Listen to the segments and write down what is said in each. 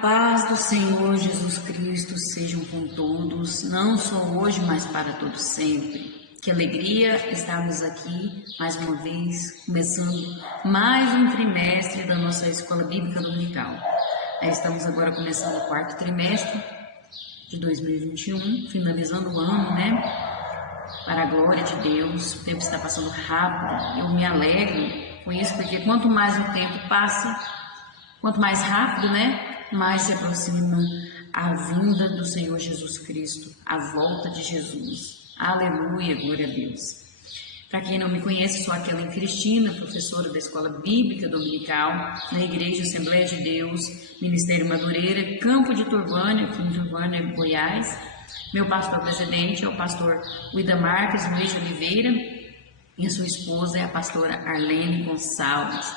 paz do Senhor Jesus Cristo sejam com todos, não só hoje, mas para todos sempre. Que alegria estarmos aqui mais uma vez, começando mais um trimestre da nossa Escola Bíblica Dominical. Estamos agora começando o quarto trimestre de 2021, finalizando o ano, né? Para a glória de Deus, o tempo está passando rápido, eu me alegro com isso, porque quanto mais o tempo passa, quanto mais rápido, né? Mais se aproxima a vinda do Senhor Jesus Cristo, a volta de Jesus. Aleluia, glória a Deus. Para quem não me conhece, sou a Kellen Cristina, professora da Escola Bíblica Dominical, na Igreja Assembleia de Deus, Ministério Madureira, Campo de Turvânia, aqui em Turvânia, Goiás. Meu pastor presidente é o pastor Uida Marques Luiz de Oliveira e a sua esposa é a pastora Arlene Gonçalves,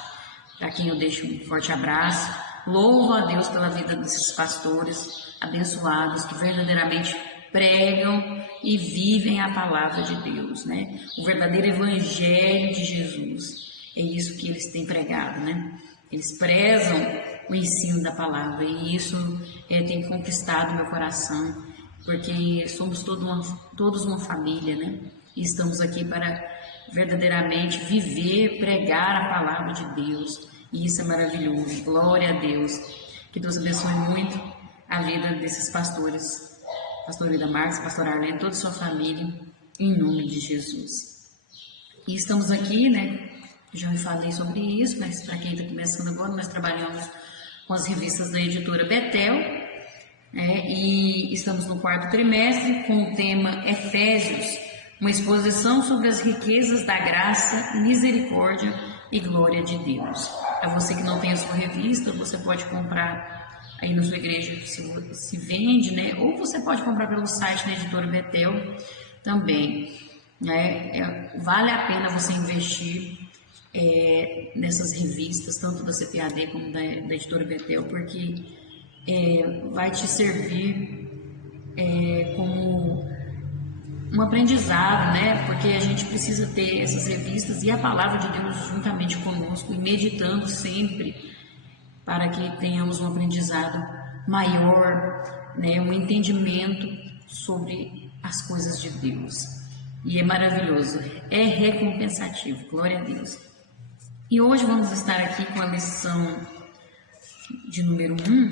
para quem eu deixo um forte abraço. Louvo a Deus pela vida desses pastores abençoados que verdadeiramente pregam e vivem a palavra de Deus, né? O verdadeiro evangelho de Jesus. É isso que eles têm pregado, né? Eles prezam o ensino da palavra e isso tem conquistado meu coração, porque somos todos uma família, né? E estamos aqui para verdadeiramente viver, pregar a palavra de Deus. E isso é maravilhoso, glória a Deus. Que Deus abençoe muito a vida desses pastores, pastor Ida Marques, pastor Arlene, toda a sua família, em nome de Jesus. E estamos aqui, né, já falei sobre isso, mas para quem está começando agora, nós trabalhamos com as revistas da editora Betel, e estamos no quarto trimestre com o tema Efésios, uma exposição sobre as riquezas da graça, misericórdia e glória de Deus. Para você que não tem a sua revista, você pode comprar aí na sua igreja, se vende, né? Ou você pode comprar pelo site da editora Betel também, né? Vale a pena você investir nessas revistas, tanto da CPAD como da editora Betel, porque vai te servir como um aprendizado, né? Porque a gente precisa ter essas revistas e a palavra de Deus juntamente conosco e meditando sempre para que tenhamos um aprendizado maior, né? Um entendimento sobre as coisas de Deus. E é maravilhoso, é recompensativo, glória a Deus. E hoje vamos estar aqui com a lição de número 1.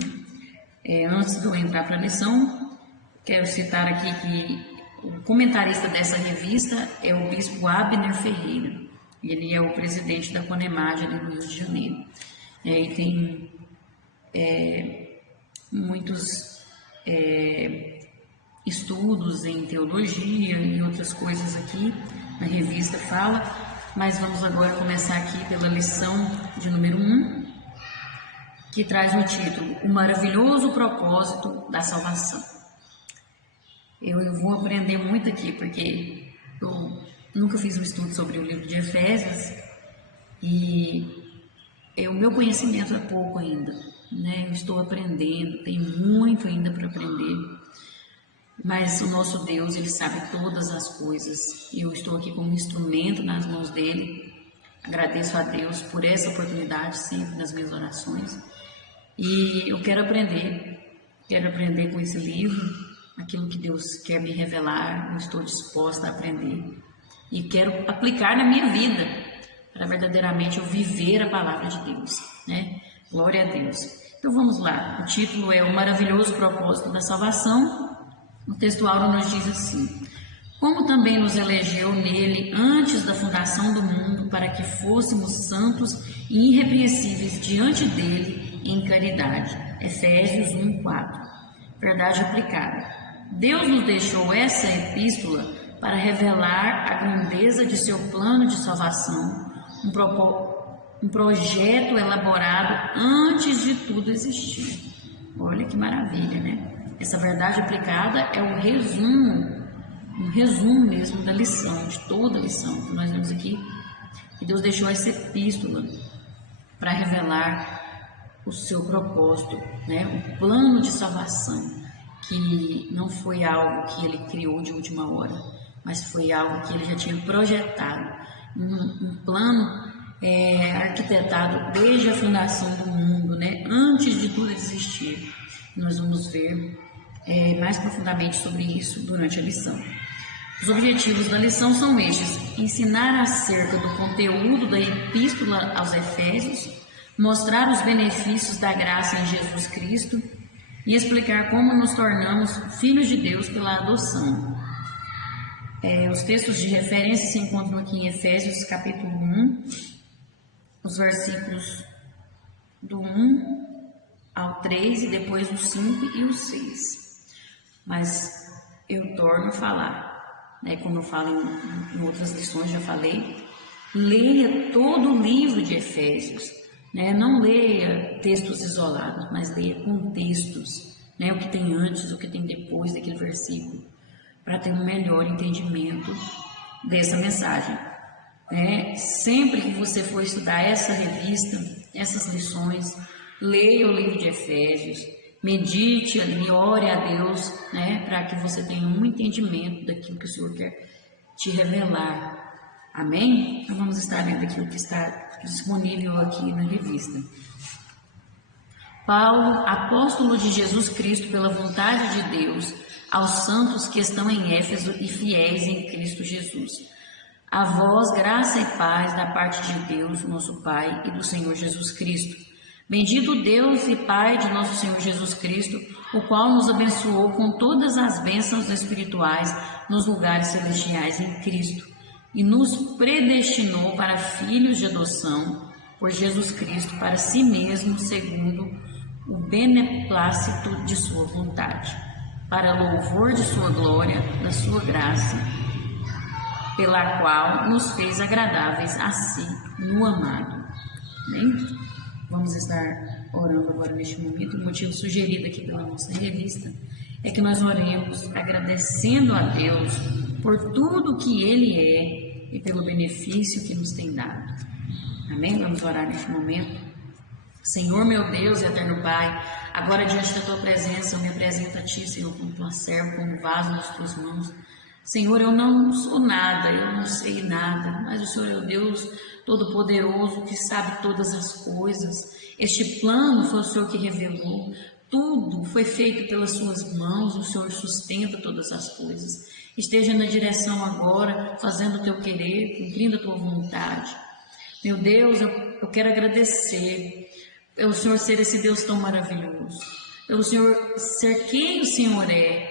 Antes de eu entrar para a lição, quero citar aqui que o comentarista dessa revista é o bispo Abner Ferreira. Ele é o presidente da Conemage ali no Rio de Janeiro. E tem muitos estudos em teologia e outras coisas aqui na revista fala, mas vamos agora começar aqui pela lição de número 1, que traz o título O Maravilhoso Propósito da Salvação. Eu vou aprender muito aqui, porque eu nunca fiz um estudo sobre o livro de Efésios e o meu conhecimento é pouco ainda, né? Eu estou aprendendo, tem muito ainda para aprender, mas o nosso Deus, Ele sabe todas as coisas e eu estou aqui como instrumento nas mãos dEle. Agradeço a Deus por essa oportunidade sempre nas minhas orações e eu quero aprender com esse livro. Aquilo que Deus quer me revelar, eu estou disposta a aprender e quero aplicar na minha vida para verdadeiramente eu viver a palavra de Deus, né? Glória a Deus. Então vamos lá, o título é O Maravilhoso Propósito da Salvação. O texto áureo nos diz assim: como também nos elegeu nele antes da fundação do mundo para que fôssemos santos e irrepreensíveis diante dele em caridade. Efésios 1:4. Verdade aplicada. Deus nos deixou essa epístola para revelar a grandeza de seu plano de salvação, um projeto elaborado antes de tudo existir. Olha que maravilha, né? Essa verdade aplicada é um resumo mesmo da lição, de toda a lição que nós vemos aqui. E Deus deixou essa epístola para revelar o seu propósito, né? O plano de salvação, que não foi algo que ele criou de última hora, mas foi algo que ele já tinha projetado, um plano arquitetado desde a fundação do mundo, né? Antes de tudo existir. Nós vamos ver mais profundamente sobre isso durante a lição. Os objetivos da lição são estes: ensinar acerca do conteúdo da Epístola aos Efésios, mostrar os benefícios da graça em Jesus Cristo e explicar como nos tornamos filhos de Deus pela adoção. Os textos de referência se encontram aqui em Efésios capítulo 1, os versículos do 1 ao 3 e depois o 5 e o 6. Mas eu torno a falar, né, como eu falo em outras lições, já falei, leia todo o livro de Efésios, né? Não leia textos isolados, mas leia contextos, né? O que tem antes, o que tem depois daquele versículo, para ter um melhor entendimento dessa mensagem. Sempre que você for estudar essa revista, essas lições, leia o livro de Efésios, medite ali, ore a Deus, né, para que você tenha um entendimento daquilo que o Senhor quer te revelar. Amém? Então vamos estar lendo aqui o que está disponível aqui na revista. Paulo, apóstolo de Jesus Cristo pela vontade de Deus, aos santos que estão em Éfeso e fiéis em Cristo Jesus. A vós, graça e paz da parte de Deus, nosso Pai, e do Senhor Jesus Cristo. Bendito Deus e Pai de nosso Senhor Jesus Cristo, o qual nos abençoou com todas as bênçãos espirituais nos lugares celestiais em Cristo, e nos predestinou para filhos de adoção por Jesus Cristo para si mesmo, segundo o beneplácito de sua vontade, para louvor de sua glória, da sua graça, pela qual nos fez agradáveis a si no amado. Amém? Vamos estar orando agora neste momento. O motivo sugerido aqui pela nossa revista é que nós oremos agradecendo a Deus por tudo que Ele é e pelo benefício que nos tem dado. Amém? Vamos orar neste momento. Senhor, meu Deus e eterno Pai, agora diante da Tua presença, eu me apresento a Ti, Senhor, como Tua serva, como vaso nas Tuas mãos. Senhor, eu não sou nada, eu não sei nada, mas o Senhor é o Deus Todo-Poderoso que sabe todas as coisas. Este plano foi o Senhor que revelou, tudo foi feito pelas Suas mãos, o Senhor sustenta todas as coisas. Esteja na direção agora, fazendo o Teu querer, cumprindo a Tua vontade. Meu Deus, eu quero agradecer pelo Senhor ser esse Deus tão maravilhoso, pelo Senhor ser quem o Senhor é.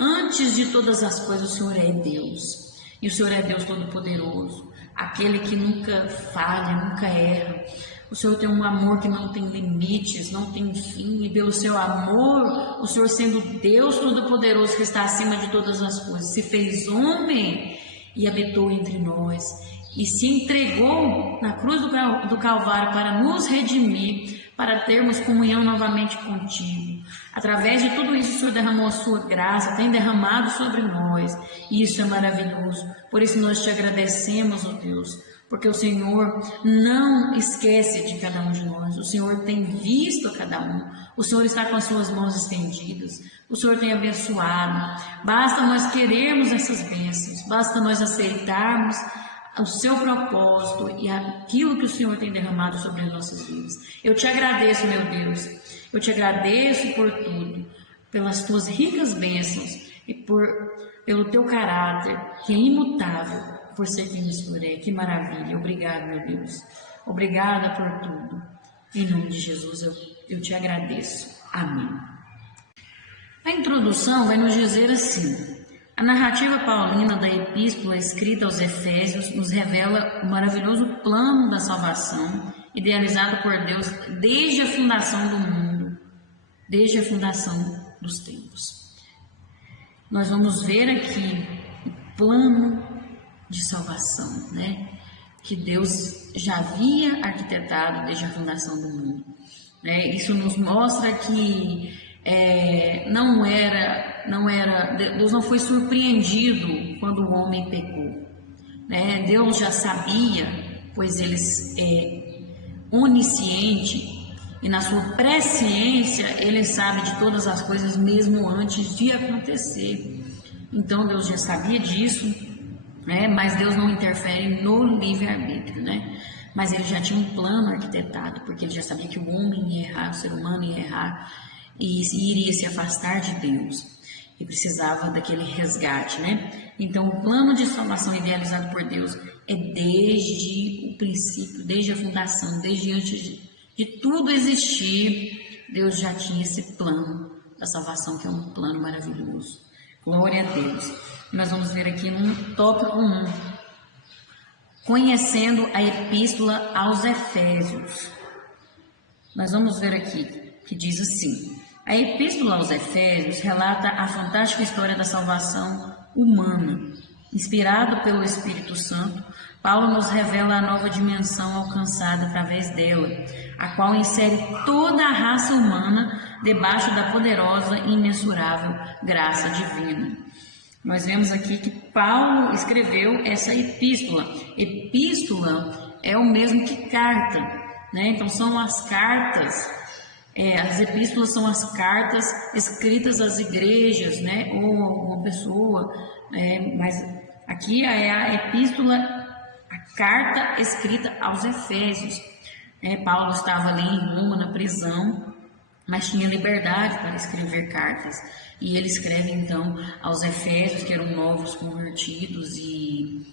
Antes de todas as coisas, o Senhor é Deus, e o Senhor é Deus Todo-Poderoso, aquele que nunca falha, nunca erra. O Senhor tem um amor que não tem limites, não tem fim, e pelo seu amor, o Senhor, sendo Deus Todo-Poderoso que está acima de todas as coisas, se fez homem e habitou entre nós, e se entregou na cruz do Calvário para nos redimir, para termos comunhão novamente contigo. Através de tudo isso, o Senhor derramou a sua graça, tem derramado sobre nós, e isso é maravilhoso. Por isso nós te agradecemos, ó Deus, porque o Senhor não esquece de cada um de nós, o Senhor tem visto a cada um, o Senhor está com as suas mãos estendidas, o Senhor tem abençoado. Basta nós querermos essas bênçãos, basta nós aceitarmos o seu propósito e aquilo que o Senhor tem derramado sobre as nossas vidas. Eu te agradeço, meu Deus, eu te agradeço por tudo, pelas tuas ricas bênçãos e pelo teu caráter que é imutável, por ser quem o Senhor é. Que maravilha. Obrigado, meu Deus. Obrigada por tudo. Em nome de Jesus eu te agradeço. Amém. A introdução vai nos dizer assim: a narrativa paulina da epístola escrita aos Efésios nos revela o maravilhoso plano da salvação idealizado por Deus desde a fundação do mundo, desde a fundação dos tempos. Nós vamos ver aqui o plano de salvação, né, que Deus já havia arquitetado desde a fundação do mundo. Isso nos mostra que Deus não foi surpreendido quando o homem pecou, né? Deus já sabia, pois Ele é onisciente e na sua presciência Ele sabe de todas as coisas mesmo antes de acontecer. Então Deus já sabia disso, né? Mas Deus não interfere no livre-arbítrio, né? mas ele já tinha um plano arquitetado, porque ele já sabia que o homem ia errar, o ser humano ia errar e iria se afastar de Deus e precisava daquele resgate, né? Então, o plano de salvação idealizado por Deus é desde o princípio, desde a fundação, desde antes de tudo existir, Deus já tinha esse plano da salvação, que é um plano maravilhoso. Glória a Deus. Nós vamos ver aqui no tópico 1, conhecendo a epístola aos Efésios. Nós vamos ver aqui, que diz assim: a epístola aos Efésios relata a fantástica história da salvação humana. Inspirado pelo Espírito Santo, Paulo nos revela a nova dimensão alcançada através dela, a qual insere toda a raça humana debaixo da poderosa e imensurável graça divina. Nós vemos aqui que Paulo escreveu essa epístola. Epístola é o mesmo que carta, né? Então são as cartas, as epístolas são as cartas escritas às igrejas, né? Ou alguma pessoa, mas aqui é a epístola, a carta escrita aos Efésios. Paulo estava ali em Roma, na prisão, mas tinha liberdade para escrever cartas. E ele escreve então aos Efésios, que eram novos convertidos e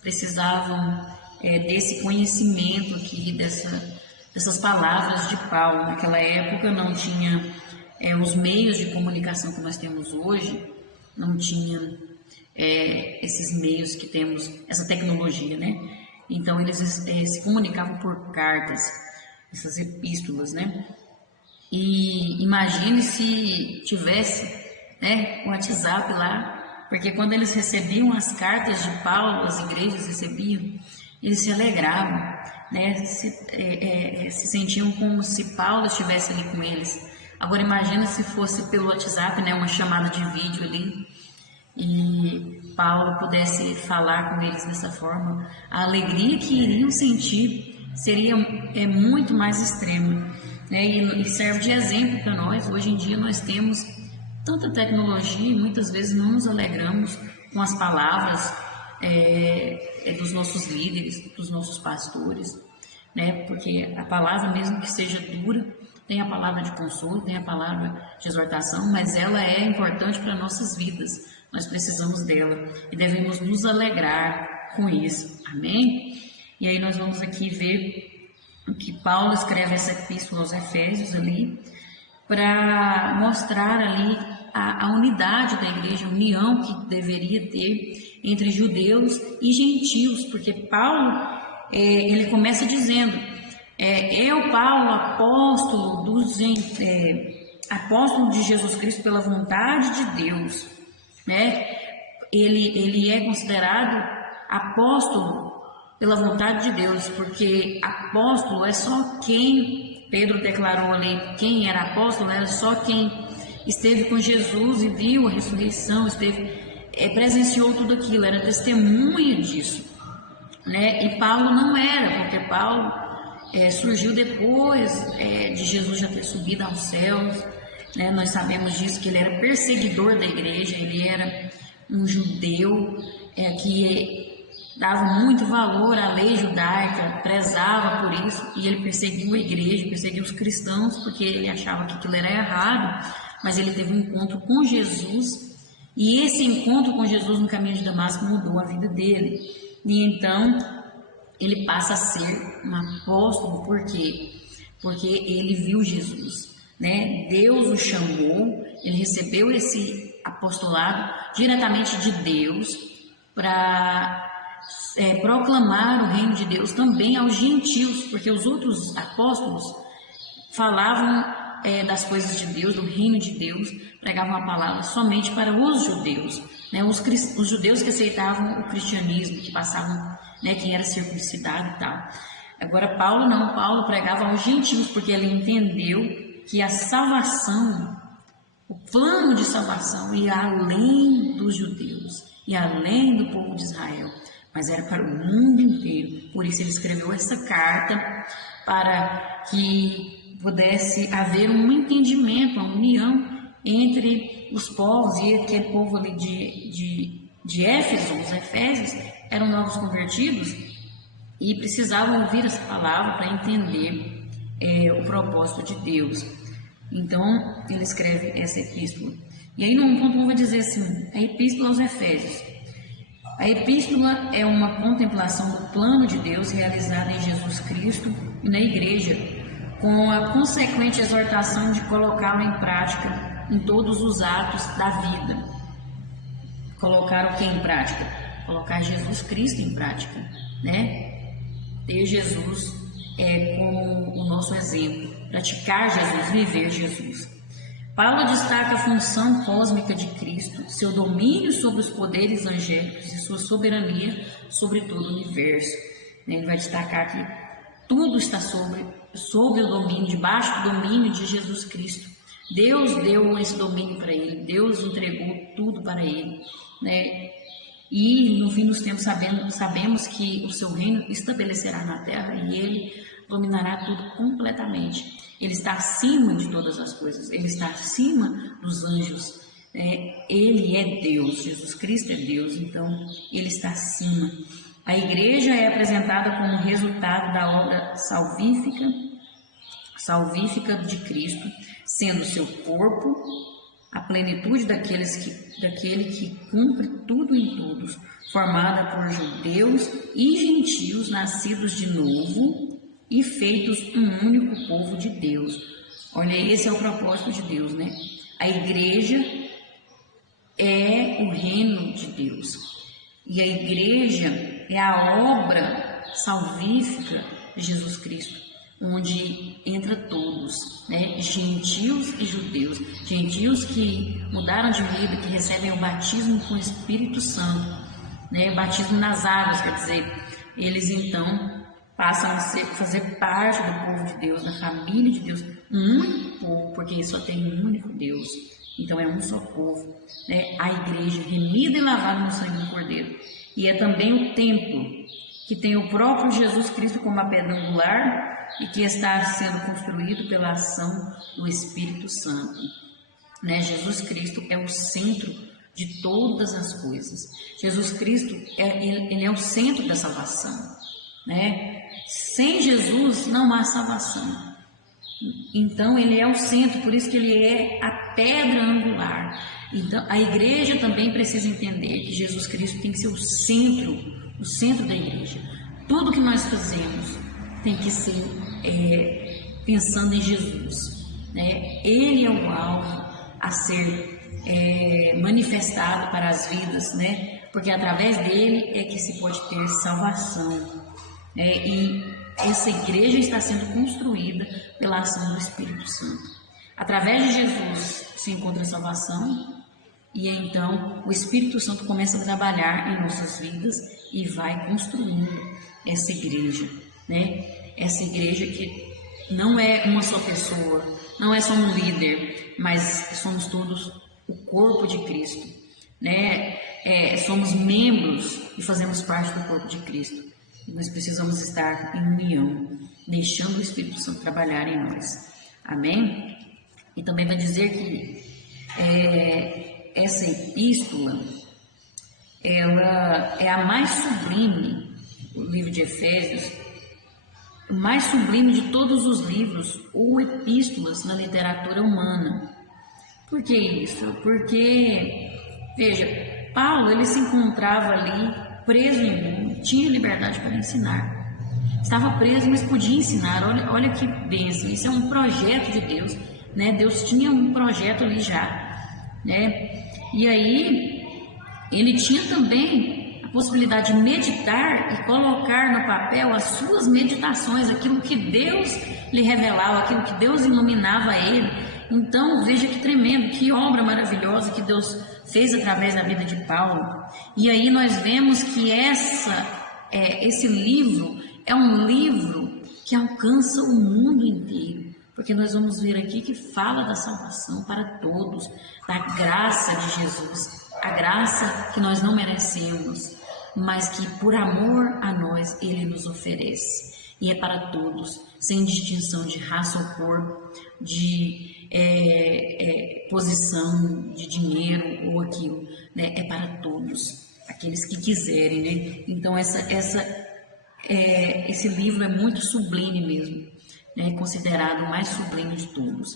precisavam desse conhecimento aqui, dessas palavras de Paulo. Naquela época não tinha os meios de comunicação que nós temos hoje, não tinha esses meios que temos, essa tecnologia, né? Então eles se comunicavam por cartas, essas epístolas, né? E imagine se tivesse o WhatsApp lá, porque quando eles recebiam as cartas de Paulo, as igrejas recebiam, eles se alegravam, né? Se sentiam como se Paulo estivesse ali com eles. Agora imagina se fosse pelo WhatsApp, né? Uma chamada de vídeo ali, e Paulo pudesse falar com eles dessa forma. A alegria que iriam sentir seria muito mais extrema, né? E serve de exemplo para nós. Hoje em dia nós temos tanta tecnologia e muitas vezes não nos alegramos com as palavras dos nossos líderes, dos nossos pastores, né? Porque a palavra, mesmo que seja dura, tem a palavra de consolo, tem a palavra de exortação, mas ela é importante para nossas vidas. Nós precisamos dela e devemos nos alegrar com isso. Amém? E aí nós vamos aqui ver o que Paulo escreve essa epístola aos Efésios ali, para mostrar ali a unidade da igreja, a união que deveria ter entre judeus e gentios, porque Paulo, ele começa dizendo, eu, Paulo, apóstolo de Jesus Cristo pela vontade de Deus, né? Ele é considerado apóstolo pela vontade de Deus, porque apóstolo é só quem, Pedro declarou ali, quem era apóstolo era só quem esteve com Jesus e viu a ressurreição, presenciou tudo aquilo, era testemunha disso, né? E Paulo não era, porque Paulo surgiu depois de Jesus já ter subido aos céus, né? Nós sabemos disso, que ele era perseguidor da igreja, ele era um judeu que dava muito valor à lei judaica, prezava por isso, e ele perseguiu a igreja, perseguiu os cristãos, porque ele achava que aquilo era errado, mas ele teve um encontro com Jesus, e esse encontro com Jesus no caminho de Damasco mudou a vida dele, e então ele passa a ser um apóstolo. Por quê? Porque ele viu Jesus, né? Deus o chamou, ele recebeu esse apostolado diretamente de Deus para proclamar o reino de Deus também aos gentios, porque os outros apóstolos falavam das coisas de Deus, do reino de Deus, pregavam a palavra somente para os judeus, né? Os judeus que aceitavam o cristianismo, que passavam, né, quem era circuncidado e tal. Agora Paulo não, Paulo pregava aos gentios, porque ele entendeu que a salvação, o plano de salvação ia além dos judeus e além do povo de Israel, mas era para o mundo inteiro. Por isso ele escreveu essa carta, para que pudesse haver um entendimento, uma união entre os povos. E aquele povo ali de Éfeso, os Efésios, eram novos convertidos, e precisavam ouvir essa palavra para entender o propósito de Deus. Então, ele escreve essa epístola. E aí, num ponto, vai dizer assim, a epístola aos Efésios. A epístola é uma contemplação do plano de Deus realizado em Jesus Cristo e na igreja, com a consequente exortação de colocá-lo em prática em todos os atos da vida. Colocar o que em prática? Colocar Jesus Cristo em prática, né? Ter Jesus como o nosso exemplo, praticar Jesus, viver Jesus. Paulo destaca a função cósmica de Cristo, seu domínio sobre os poderes angélicos e sua soberania sobre todo o universo. Ele vai destacar que tudo está sobre o domínio, debaixo do domínio de Jesus Cristo. Deus deu esse domínio para ele, Deus entregou tudo para ele, né? E no fim dos tempos sabemos que o seu reino estabelecerá na terra e ele dominará tudo completamente. Ele está acima de todas as coisas, ele está acima dos anjos, ele é Deus, Jesus Cristo é Deus, então ele está acima. A igreja é apresentada como resultado da obra salvífica de Cristo, sendo seu corpo a plenitude daquele que cumpre tudo em todos, formada por judeus e gentios nascidos de novo e feitos um único povo de Deus. Olha, esse é o propósito de Deus, né? A igreja é o reino de Deus. E a igreja é a obra salvífica de Jesus Cristo, onde entra todos, né? Gentios e judeus. Gentios que mudaram de vida, que recebem o batismo com o Espírito Santo, né? Batismo nas águas, quer dizer, eles então passam a fazer parte do povo de Deus, da família de Deus, um único povo, porque só tem um único Deus, então é um só povo, né? A igreja remida e lavada no sangue do Cordeiro, e é também o templo, que tem o próprio Jesus Cristo como a pedra angular e que está sendo construído pela ação do Espírito Santo, né? Jesus Cristo é o centro de todas as coisas. Jesus Cristo ele é o centro da salvação, né? Sem Jesus não há salvação. Então ele é o centro, por isso que ele é a pedra angular. Então a igreja também precisa entender que Jesus Cristo tem que ser o centro da igreja. Tudo que nós fazemos tem que ser pensando em Jesus, né? Ele é o alvo a ser manifestado para as vidas, né? Porque através dele é que se pode ter salvação. E essa igreja está sendo construída pela ação do Espírito Santo. Através de Jesus se encontra a salvação e então o Espírito Santo começa a trabalhar em nossas vidas e vai construindo essa igreja, né? Essa igreja que não é uma só pessoa, não é só um líder, mas somos todos o corpo de Cristo, né? Somos membros e fazemos parte do corpo de Cristo. Nós precisamos estar em união, deixando o Espírito Santo trabalhar em nós. Amém? E também vai dizer que essa epístola, ela é a mais sublime, o livro de Efésios, o mais sublime de todos os livros ou epístolas na literatura humana. Por que isso? Porque, veja, Paulo ele se encontrava ali preso em Roma, tinha liberdade para ensinar. Estava preso, mas podia ensinar. Olha que bênção, isso é um projeto de Deus, né? Deus tinha um projeto ali já, né? E aí, ele tinha também a possibilidade de meditar e colocar no papel as suas meditações, aquilo que Deus lhe revelava, aquilo que Deus iluminava a ele. Então, veja que tremendo, que obra maravilhosa que Deus fez através da vida de Paulo. E aí nós vemos que esse livro é um livro que alcança o mundo inteiro, porque nós vamos ver aqui que fala da salvação para todos, da graça de Jesus, a graça que nós não merecemos, mas que por amor a nós Ele nos oferece. E é para todos, sem distinção de raça ou cor, de posição, de dinheiro ou aquilo, né? É para todos, aqueles que quiserem, né? Então essa esse livro é muito sublime mesmo, né? Considerado o mais sublime de todos.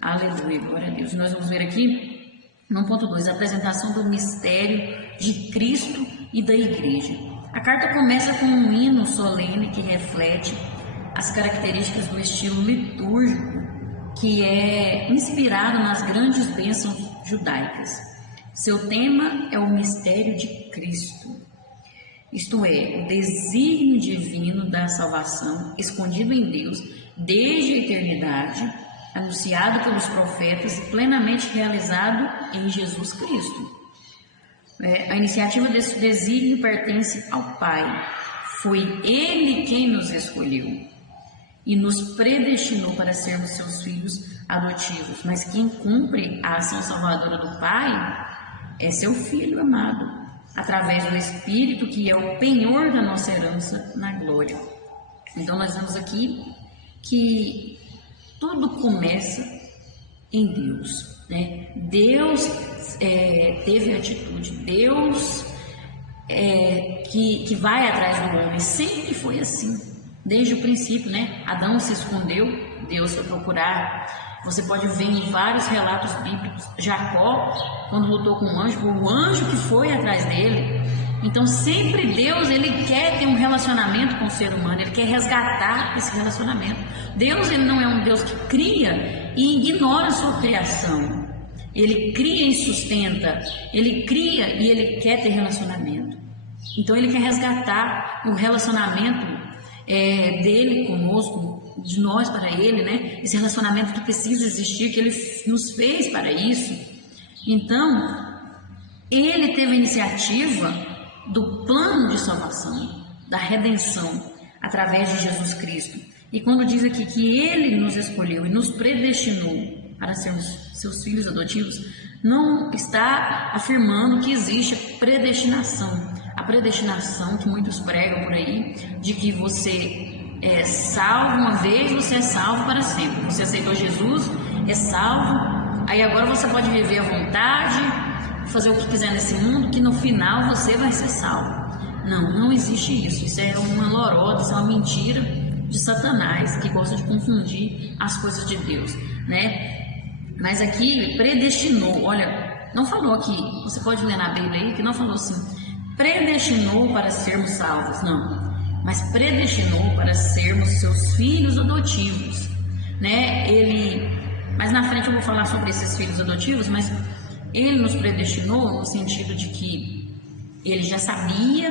Aleluia, glória a Deus. Nós vamos ver aqui, no ponto 2, a apresentação do mistério de Cristo e da Igreja. A carta começa com um hino solene que reflete as características do estilo litúrgico que é inspirado nas grandes bênçãos judaicas. Seu tema é o mistério de Cristo, isto é, o desígnio divino da salvação escondido em Deus desde a eternidade, anunciado pelos profetas e plenamente realizado em Jesus Cristo. A iniciativa desse desígnio pertence ao Pai. Foi Ele quem nos escolheu e nos predestinou para sermos seus filhos adotivos. Mas quem cumpre a ação salvadora do Pai é seu Filho amado, através do Espírito, que é o penhor da nossa herança na glória. Então nós vemos aqui que tudo começa em Deus, né? Deus teve atitude, Deus que vai atrás do homem, sempre foi assim, desde o princípio, né? Adão se escondeu, Deus foi procurar. Você pode ver em vários relatos bíblicos, Jacó, quando lutou com o anjo que foi atrás dele. Então sempre Deus, ele quer ter um relacionamento com o ser humano, ele quer resgatar esse relacionamento. Deus, ele não é um Deus que cria e ignora a sua criação. Ele cria e sustenta, ele cria e ele quer ter relacionamento. Então ele quer resgatar o relacionamento dele conosco, de nós para ele, né? Esse relacionamento que precisa existir, que ele nos fez para isso. Então, ele teve a iniciativa do plano de salvação, da redenção, através de Jesus Cristo. E quando diz aqui que ele nos escolheu e nos predestinou para sermos seus filhos adotivos, não está afirmando que existe predestinação. A predestinação que muitos pregam por aí, de que você é salvo uma vez, você é salvo para sempre. Você aceitou Jesus, é salvo, aí agora você pode viver à vontade, fazer o que quiser nesse mundo, que no final você vai ser salvo. Não existe isso. Isso é uma lorota, isso é uma mentira de Satanás, que gosta de confundir as coisas de Deus, né? Mas aqui, predestinou, olha, não falou aqui, você pode ler na Bíblia aí, que não falou assim, predestinou para sermos salvos, não, mas predestinou para sermos seus filhos adotivos, né? Mas na frente eu vou falar sobre esses filhos adotivos, mas ele nos predestinou no sentido de que ele já sabia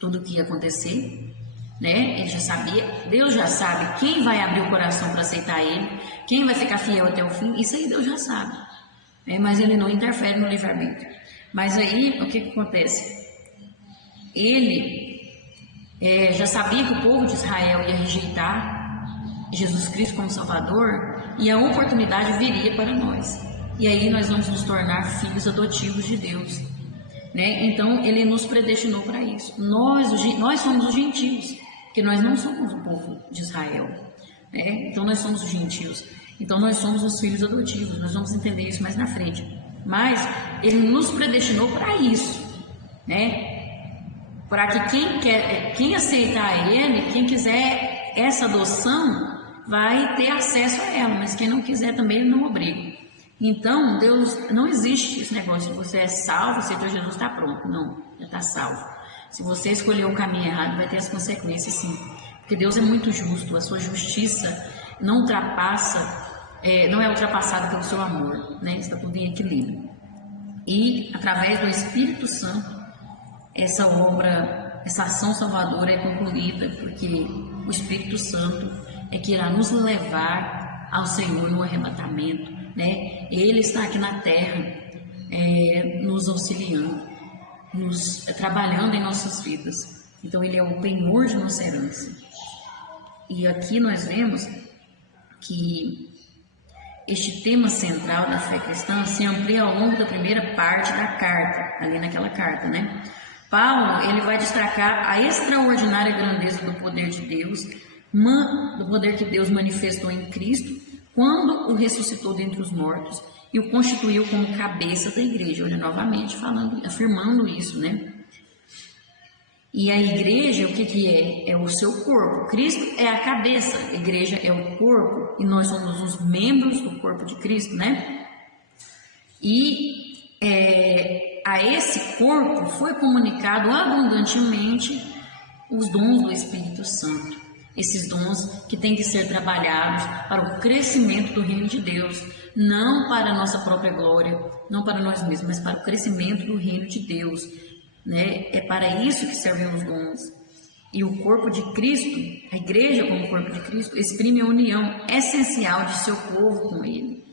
tudo o que ia acontecer, né? Ele já sabia, Deus já sabe quem vai abrir o coração para aceitar ele, quem vai ficar fiel até o fim, isso aí Deus já sabe, mas ele não interfere no livre-arbítrio. Mas aí, o que acontece? Ele já sabia que o povo de Israel ia rejeitar Jesus Cristo como Salvador, e a oportunidade viria para nós, e aí nós vamos nos tornar filhos adotivos de Deus, né? Então ele nos predestinou para isso. Nós somos os gentios, porque nós não somos o povo de Israel, né? Então nós somos os gentios, então nós somos os filhos adotivos. Nós vamos entender isso mais na frente, mas ele nos predestinou para isso, né? Para que quem aceitar ele, quem quiser essa adoção, vai ter acesso a ela, mas quem não quiser também, ele não obriga. Então, Deus, não existe esse negócio de você é salvo, aceitou Jesus, está pronto. Não, já está salvo. Se você escolher o caminho errado, vai ter as consequências, sim. Porque Deus é muito justo, a sua justiça não é ultrapassada pelo seu amor, né? Está tudo em equilíbrio. E, através do Espírito Santo, essa obra, essa ação salvadora é concluída, porque o Espírito Santo é que irá nos levar ao Senhor no arrebatamento, né? Ele está aqui na terra, nos auxiliando, trabalhando em nossas vidas. Então ele é o penhor de nossa herança. E aqui nós vemos que este tema central da fé cristã se amplia ao longo da primeira parte da carta, ali naquela carta, né? Paulo, ele vai destacar a extraordinária grandeza do poder de Deus, do poder que Deus manifestou em Cristo quando o ressuscitou dentre os mortos e o constituiu como cabeça da igreja. Olha, novamente afirmando isso, né? E a igreja, o que que é? É o seu corpo. Cristo é a cabeça, a igreja é o corpo, e nós somos os membros do corpo de Cristo, né? E a esse corpo foi comunicado abundantemente os dons do Espírito Santo. Esses dons que têm que ser trabalhados para o crescimento do reino de Deus, não para a nossa própria glória, não para nós mesmos, mas para o crescimento do reino de Deus, né? É para isso que servem os dons. E o corpo de Cristo, a igreja como corpo de Cristo, exprime a união essencial de seu povo com ele.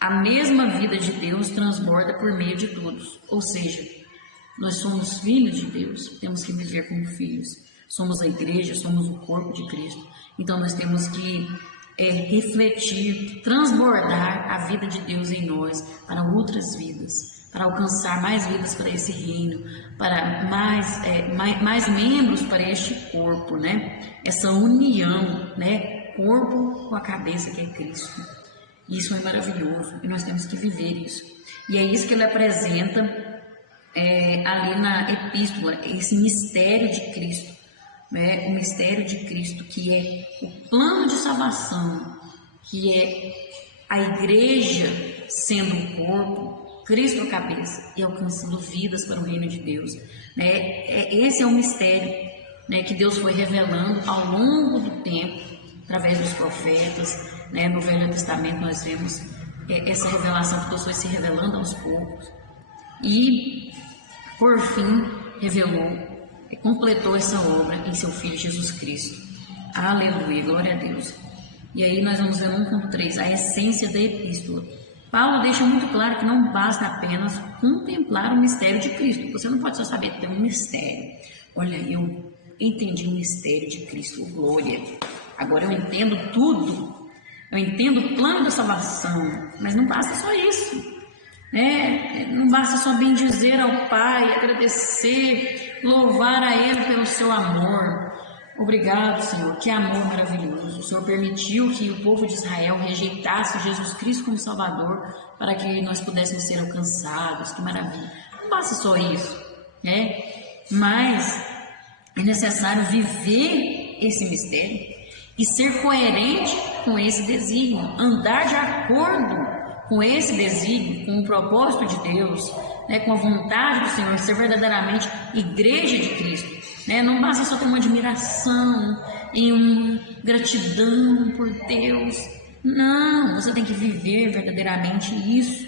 A mesma vida de Deus transborda por meio de todos, ou seja, nós somos filhos de Deus, temos que viver como filhos. Somos a igreja, somos o corpo de Cristo. Então nós temos que refletir, transbordar a vida de Deus em nós para outras vidas, para alcançar mais vidas para esse reino, para mais membros para este corpo, né? Essa união, né? Corpo com a cabeça que é Cristo. Isso é maravilhoso e nós temos que viver isso. E é isso que ele apresenta ali na epístola, esse mistério de Cristo. O mistério de Cristo, que é o plano de salvação, que é a igreja sendo o corpo, Cristo a cabeça e alcançando vidas para o reino de Deus. Esse é o mistério, que Deus foi revelando ao longo do tempo, através dos profetas. No Velho Testamento nós vemos essa revelação que Deus foi se revelando aos poucos e, por fim, revelou, completou essa obra em seu Filho Jesus Cristo. Aleluia, glória a Deus. E aí nós vamos ver no 1.3, a essência da epístola. Paulo deixa muito claro que não basta apenas contemplar o mistério de Cristo. Você não pode só saber que tem um mistério. Olha, eu entendi o mistério de Cristo, glória. Agora eu entendo tudo. Eu entendo o plano da salvação. Mas não basta só isso. Não basta só bendizer ao Pai, agradecer, louvar a Ele pelo seu amor. Obrigado, Senhor, que amor maravilhoso. O Senhor permitiu que o povo de Israel rejeitasse Jesus Cristo como Salvador para que nós pudéssemos ser alcançados. Que maravilha. Não basta só isso, mas é necessário viver esse mistério e ser coerente com esse desígnio, andar de acordo com esse desígnio, com o propósito de Deus, com a vontade do Senhor, ser verdadeiramente igreja de Cristo. Não basta só ter uma admiração e uma gratidão por Deus. Não, você tem que viver verdadeiramente isso.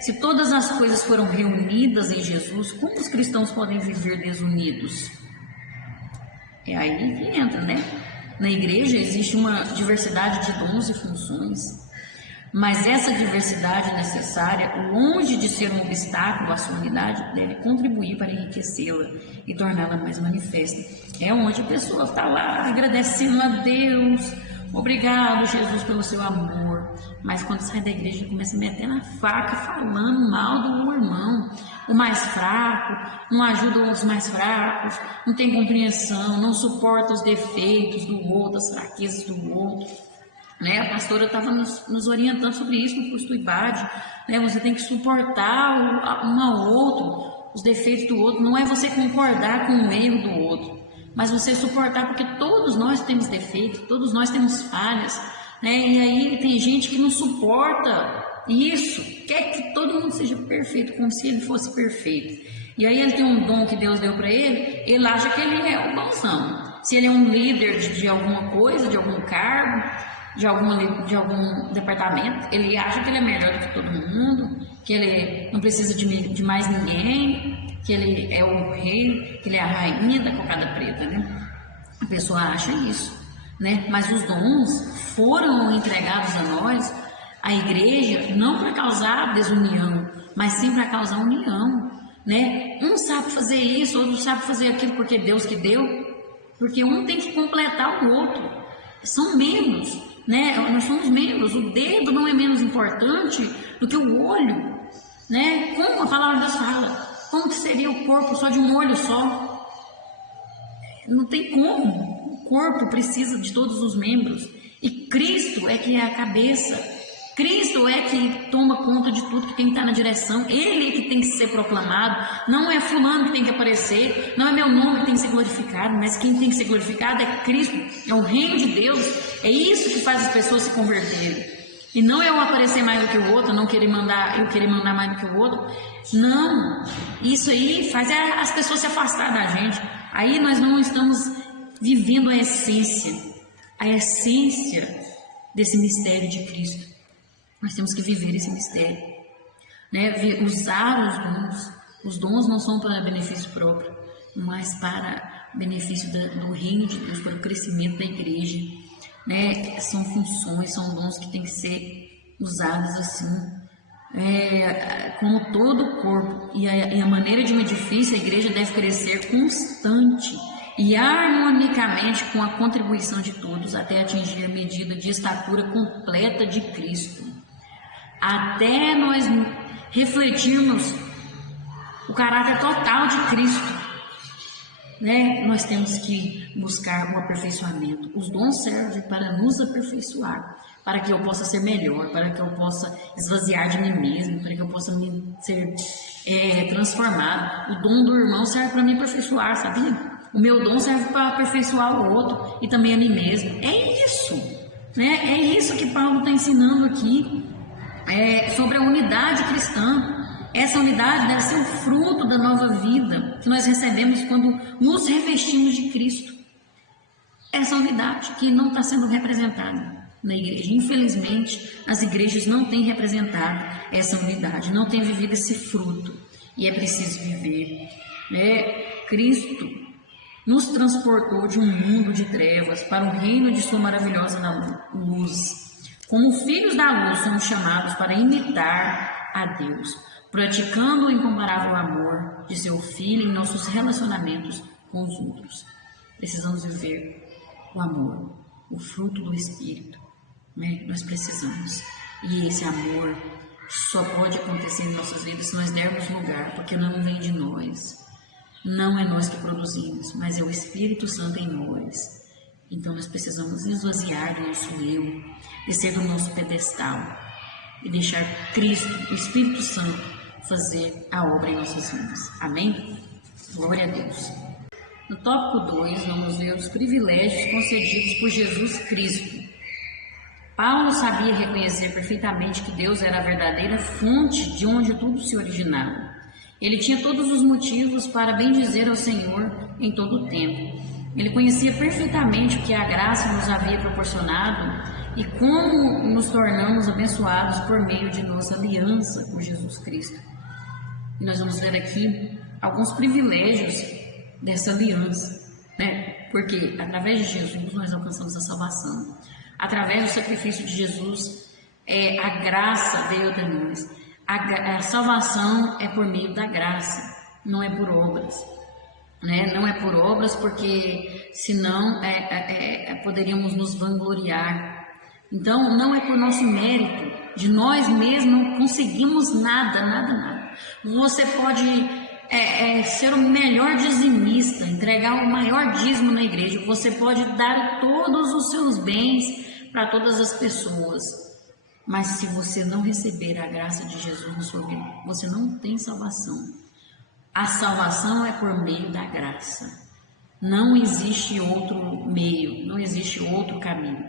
Se todas as coisas foram reunidas em Jesus, como os cristãos podem viver desunidos? É aí que entra, Na igreja existe uma diversidade de dons e funções. Mas essa diversidade necessária, longe de ser um obstáculo à sua unidade, deve contribuir para enriquecê-la e torná-la mais manifesta. É onde a pessoa está lá agradecendo a Deus. Obrigado, Jesus, pelo seu amor. Mas quando sai da igreja, começa a meter na faca, falando mal do irmão. O mais fraco, não ajuda os mais fracos, não tem compreensão, não suporta os defeitos do outro, as fraquezas do outro. A pastora estava nos orientando sobre isso no curso do IBAD. Você tem que suportar um ao outro, os defeitos do outro. Não é você concordar com o erro do outro, mas você suportar, porque todos nós temos defeitos, todos nós temos falhas. E aí tem gente que não suporta isso, quer que todo mundo seja perfeito, como se ele fosse perfeito. E aí ele tem um dom que Deus deu para ele acha que ele é o bonzão. Se ele é um líder de alguma coisa, de algum cargo, de algum departamento, ele acha que ele é melhor do que todo mundo, que ele não precisa de mais ninguém, que ele é o rei, que ele é a rainha da cocada preta, A pessoa acha isso, Mas os dons foram entregados a nós, a igreja, não para causar desunião, mas sim para causar união, Um sabe fazer isso, outro sabe fazer aquilo porque Deus que deu, porque um tem que completar o outro. São membros. Nós somos membros, o dedo não é menos importante do que o olho, Como a palavra de Deus fala, como que seria o corpo só de um olho só? Não tem como, o corpo precisa de todos os membros, e Cristo é que é a cabeça, Cristo é que toma toma conta de tudo, que tem que estar na direção, Ele que tem que ser proclamado, não é fulano que tem que aparecer, não é meu nome que tem que ser glorificado, mas quem tem que ser glorificado é Cristo, é o reino de Deus, é isso que faz as pessoas se converterem. E não eu aparecer mais do que o outro, não querer mandar, eu querer mandar mais do que o outro. Não, isso aí faz as pessoas se afastar da gente. Aí nós não estamos vivendo a essência desse mistério de Cristo. Nós temos que viver esse mistério, né? Usar os dons. Os dons não são para benefício próprio, mas para benefício do reino de Deus, para o crescimento da igreja, né? São funções, são dons que têm que ser usados assim, como todo o corpo. E a maneira de um edifício, a igreja deve crescer constante e harmonicamente com a contribuição de todos, até atingir a medida de estatura completa de Cristo. Até nós refletirmos o caráter total de Cristo, né? Nós temos que buscar o aperfeiçoamento. Os dons servem para nos aperfeiçoar, para que eu possa ser melhor, para que eu possa esvaziar de mim mesmo, para que eu possa ser transformado. O dom do irmão serve para me aperfeiçoar, sabia? O meu dom serve para aperfeiçoar o outro e também a mim mesmo. É isso, né? É isso que Paulo está ensinando aqui, sobre a unidade cristã. Essa unidade deve ser o fruto da nova vida que nós recebemos quando nos revestimos de Cristo. Essa unidade que não está sendo representada na igreja. Infelizmente, as igrejas não têm representado essa unidade, não têm vivido esse fruto. E é preciso viver, né? Cristo nos transportou de um mundo de trevas para o reino de sua maravilhosa luz. Como filhos da luz, somos chamados para imitar a Deus, praticando o incomparável amor de seu Filho em nossos relacionamentos com os outros. Precisamos viver o amor, o fruto do Espírito, né? Nós precisamos. E esse amor só pode acontecer em nossas vidas se nós dermos lugar, porque não vem de nós. Não é nós que produzimos, mas é o Espírito Santo em nós. Então nós precisamos esvaziar do nosso eu, descer do nosso pedestal e deixar Cristo, o Espírito Santo, fazer a obra em nossas vidas. Amém? Glória a Deus. No tópico 2, vamos ver os privilégios concedidos por Jesus Cristo. Paulo sabia reconhecer perfeitamente que Deus era a verdadeira fonte de onde tudo se originava. Ele tinha todos os motivos para bendizer ao Senhor em todo o tempo. Ele conhecia perfeitamente o que a graça nos havia proporcionado e como nos tornamos abençoados por meio de nossa aliança com Jesus Cristo. E nós vamos ver aqui alguns privilégios dessa aliança, né? Porque através de Jesus nós alcançamos a salvação. Através do sacrifício de Jesus, a graça veio até nós. A salvação é por meio da graça, não é por obras, né? Não é por obras, porque senão poderíamos nos vangloriar. Então não é por nosso mérito, de nós mesmos não conseguimos nada. Você pode ser o melhor dizimista, entregar o maior dízimo na igreja, você pode dar todos os seus bens para todas as pessoas, mas se você não receber a graça de Jesus na sua vida, você não tem salvação. A salvação é por meio da graça. Não existe outro meio, não existe outro caminho.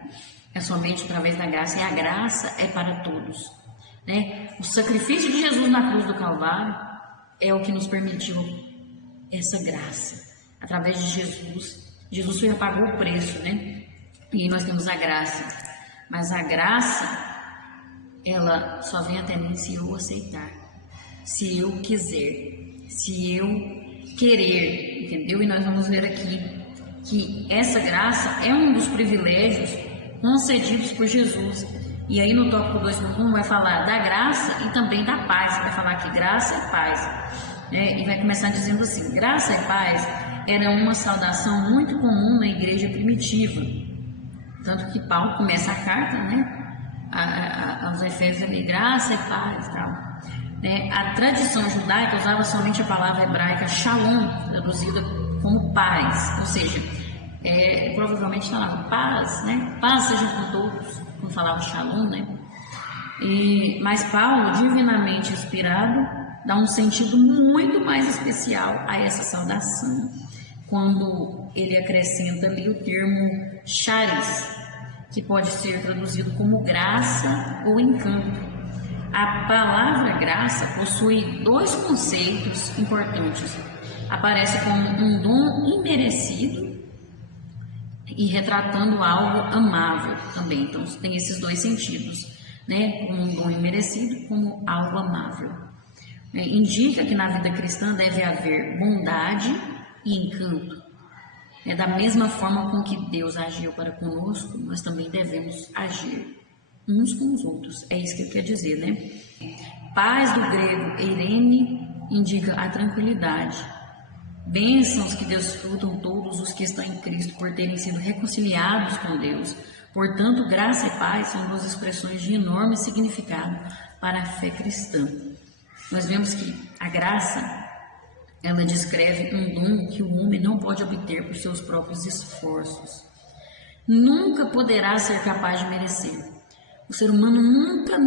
É somente através da graça, e a graça é para todos, né? O sacrifício de Jesus na cruz do Calvário é o que nos permitiu essa graça. Através de Jesus já pagou o preço, né? E aí nós temos a graça. Mas a graça, ela só vem até mim se eu aceitar, se eu quiser, se eu querer, entendeu? E nós vamos ver aqui que essa graça é um dos privilégios concedidos por Jesus. E aí no tópico 2.1 vai falar da graça e também da paz. Vai falar que graça e paz, né? E vai começar dizendo assim: graça e paz era uma saudação muito comum na igreja primitiva, tanto que Paulo começa a carta, né, aos Efésios ali, graça e paz, tal, né? A tradição judaica usava somente a palavra hebraica shalom, traduzida como paz, ou seja, provavelmente falava paz, né? Paz seja com todos, como falava shalom, né? Mas Paulo, divinamente inspirado, dá um sentido muito mais especial a essa saudação, quando ele acrescenta ali o termo charis, que pode ser traduzido como graça ou encanto. A palavra graça possui dois conceitos importantes. Aparece como um dom imerecido e retratando algo amável também. Então tem esses dois sentidos, né? Como um dom imerecido, como algo amável. Indica que na vida cristã deve haver bondade e encanto. Da mesma forma com que Deus agiu para conosco, nós também devemos agir uns com os outros. É isso que ele quer dizer, né? Paz do grego eirene indica a tranquilidade. Bênçãos que desfrutam todos os que estão em Cristo por terem sido reconciliados com Deus. Portanto, graça e paz são duas expressões de enorme significado para a fé cristã. Nós vemos que a graça, ela descreve um dom que o homem não pode obter por seus próprios esforços. Nunca poderá ser capaz de merecer. O ser humano nunca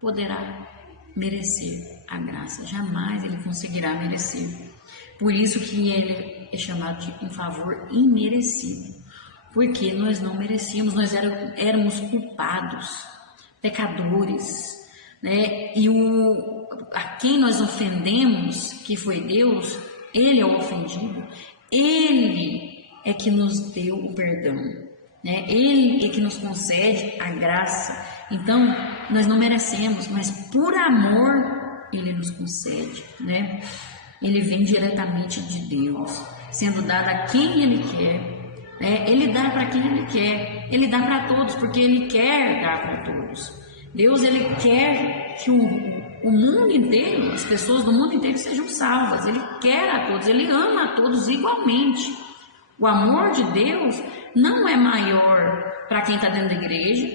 poderá merecer a graça. Jamais ele conseguirá merecer. Por isso que ele é chamado de um favor imerecido. Porque nós não merecíamos, nós éramos culpados, pecadores, né? E a quem nós ofendemos, que foi Deus, Ele é o ofendido, Ele é que nos deu o perdão, né? Ele é que nos concede a graça. Então, nós não merecemos, mas por amor Ele nos concede, né? Ele vem diretamente de Deus, sendo dado a quem Ele quer. Ele dá para quem Ele quer, Ele dá para todos, porque Ele quer dar para todos. Deus, Ele quer que o mundo inteiro, as pessoas do mundo inteiro sejam salvas. Ele quer a todos, Ele ama a todos igualmente. O amor de Deus não é maior para quem está dentro da igreja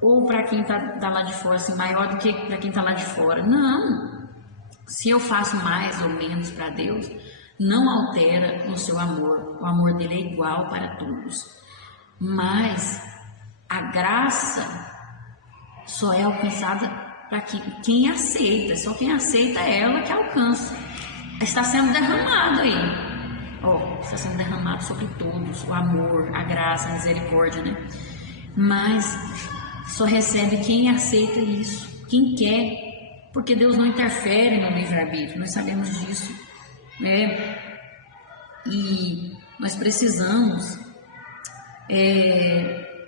ou para quem está lá de fora, assim, maior do que para quem está lá de fora. Não. Se eu faço mais ou menos para Deus, não altera no seu amor. O amor dele é igual para todos. Mas a graça só é alcançada para quem aceita. Só quem aceita é ela que alcança. Está sendo derramado aí. Está sendo derramado sobre todos. O amor, a graça, a misericórdia, né? Mas só recebe quem aceita isso. Quem quer. Porque Deus não interfere no livre-arbítrio. Nós sabemos disso. E nós precisamos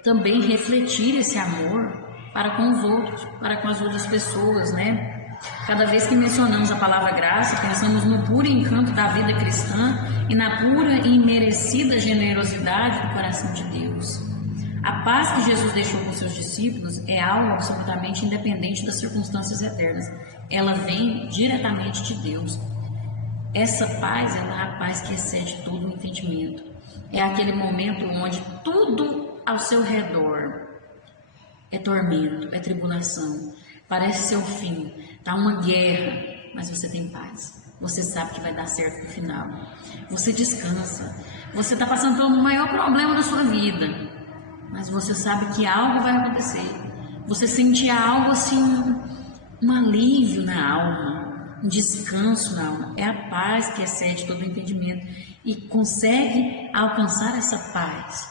também refletir esse amor para com os outros, para com as outras pessoas, né? Cada vez que mencionamos a palavra graça, pensamos no puro encanto da vida cristã e na pura e imerecida generosidade do coração de Deus. A paz que Jesus deixou com seus discípulos é algo absolutamente independente das circunstâncias eternas. Ela vem diretamente de Deus. Essa paz, ela é a paz que excede todo o entendimento. É aquele momento onde tudo ao seu redor é tormento, é tribulação, parece ser o fim, está uma guerra, mas você tem paz. Você sabe que vai dar certo no final. Você descansa. Você está passando pelo maior problema da sua vida, mas você sabe que algo vai acontecer. Você sente algo assim, um alívio na alma, um descanso na alma. É a paz que excede todo o entendimento e consegue alcançar essa paz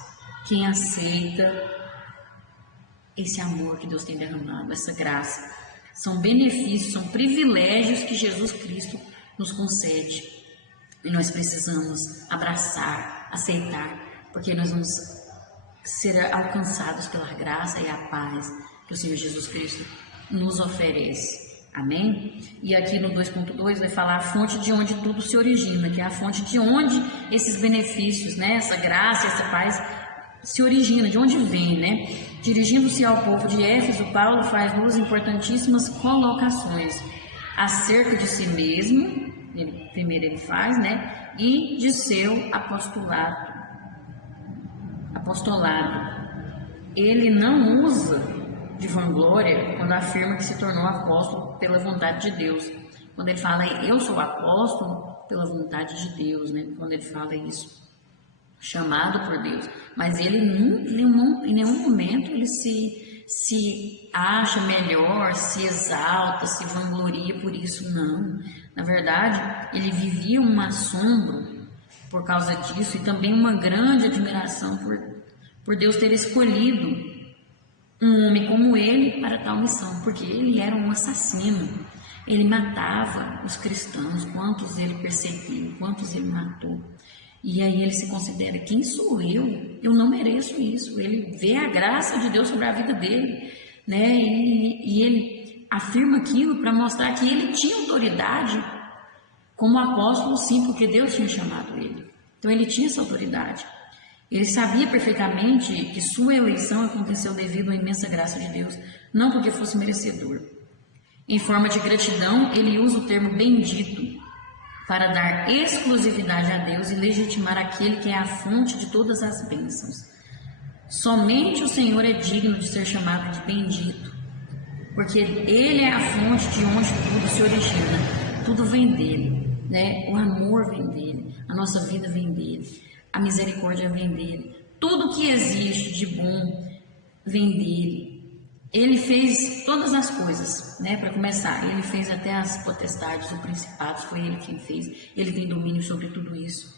quem aceita esse amor que Deus tem derramado, essa graça. São benefícios, são privilégios que Jesus Cristo nos concede. E nós precisamos abraçar, aceitar, porque nós vamos ser alcançados pela graça e a paz que o Senhor Jesus Cristo nos oferece. Amém? E aqui no 2.2 vai falar a fonte de onde tudo se origina, que é a fonte de onde esses benefícios, né, essa graça, essa paz se origina, de onde vem, né? Dirigindo-se ao povo de Éfeso, Paulo faz duas importantíssimas colocações acerca de si mesmo, primeiro ele faz, né? E de seu apostolado. Ele não usa de vanglória quando afirma que se tornou apóstolo pela vontade de Deus. Quando ele fala, eu sou apóstolo pela vontade de Deus, né? Quando ele fala isso, chamado por Deus. Mas ele em nenhum momento ele se se acha melhor, se exalta, se vangloria por isso, não. Na verdade, ele vivia um assombro por causa disso e também uma grande admiração por Deus ter escolhido um homem como ele para tal missão, porque ele era um assassino. Ele matava os cristãos, quantos ele perseguiu, quantos ele matou. E aí ele se considera, quem sou eu? Eu não mereço isso. Ele vê a graça de Deus sobre a vida dele, né? E ele afirma aquilo para mostrar que ele tinha autoridade como apóstolo, sim, porque Deus tinha chamado ele. Então ele tinha essa autoridade. Ele sabia perfeitamente que sua eleição aconteceu devido à imensa graça de Deus, não porque fosse merecedor. Em forma de gratidão, ele usa o termo bendito para dar exclusividade a Deus e legitimar aquele que é a fonte de todas as bênçãos. Somente o Senhor é digno de ser chamado de bendito, porque Ele é a fonte de onde tudo se origina, tudo vem dele, né? O amor vem dele, a nossa vida vem dele, a misericórdia vem dele, tudo que existe de bom vem dele. Ele fez todas as coisas, né? Para começar, ele fez até as potestades, os principados, foi ele quem fez. Ele tem domínio sobre tudo isso.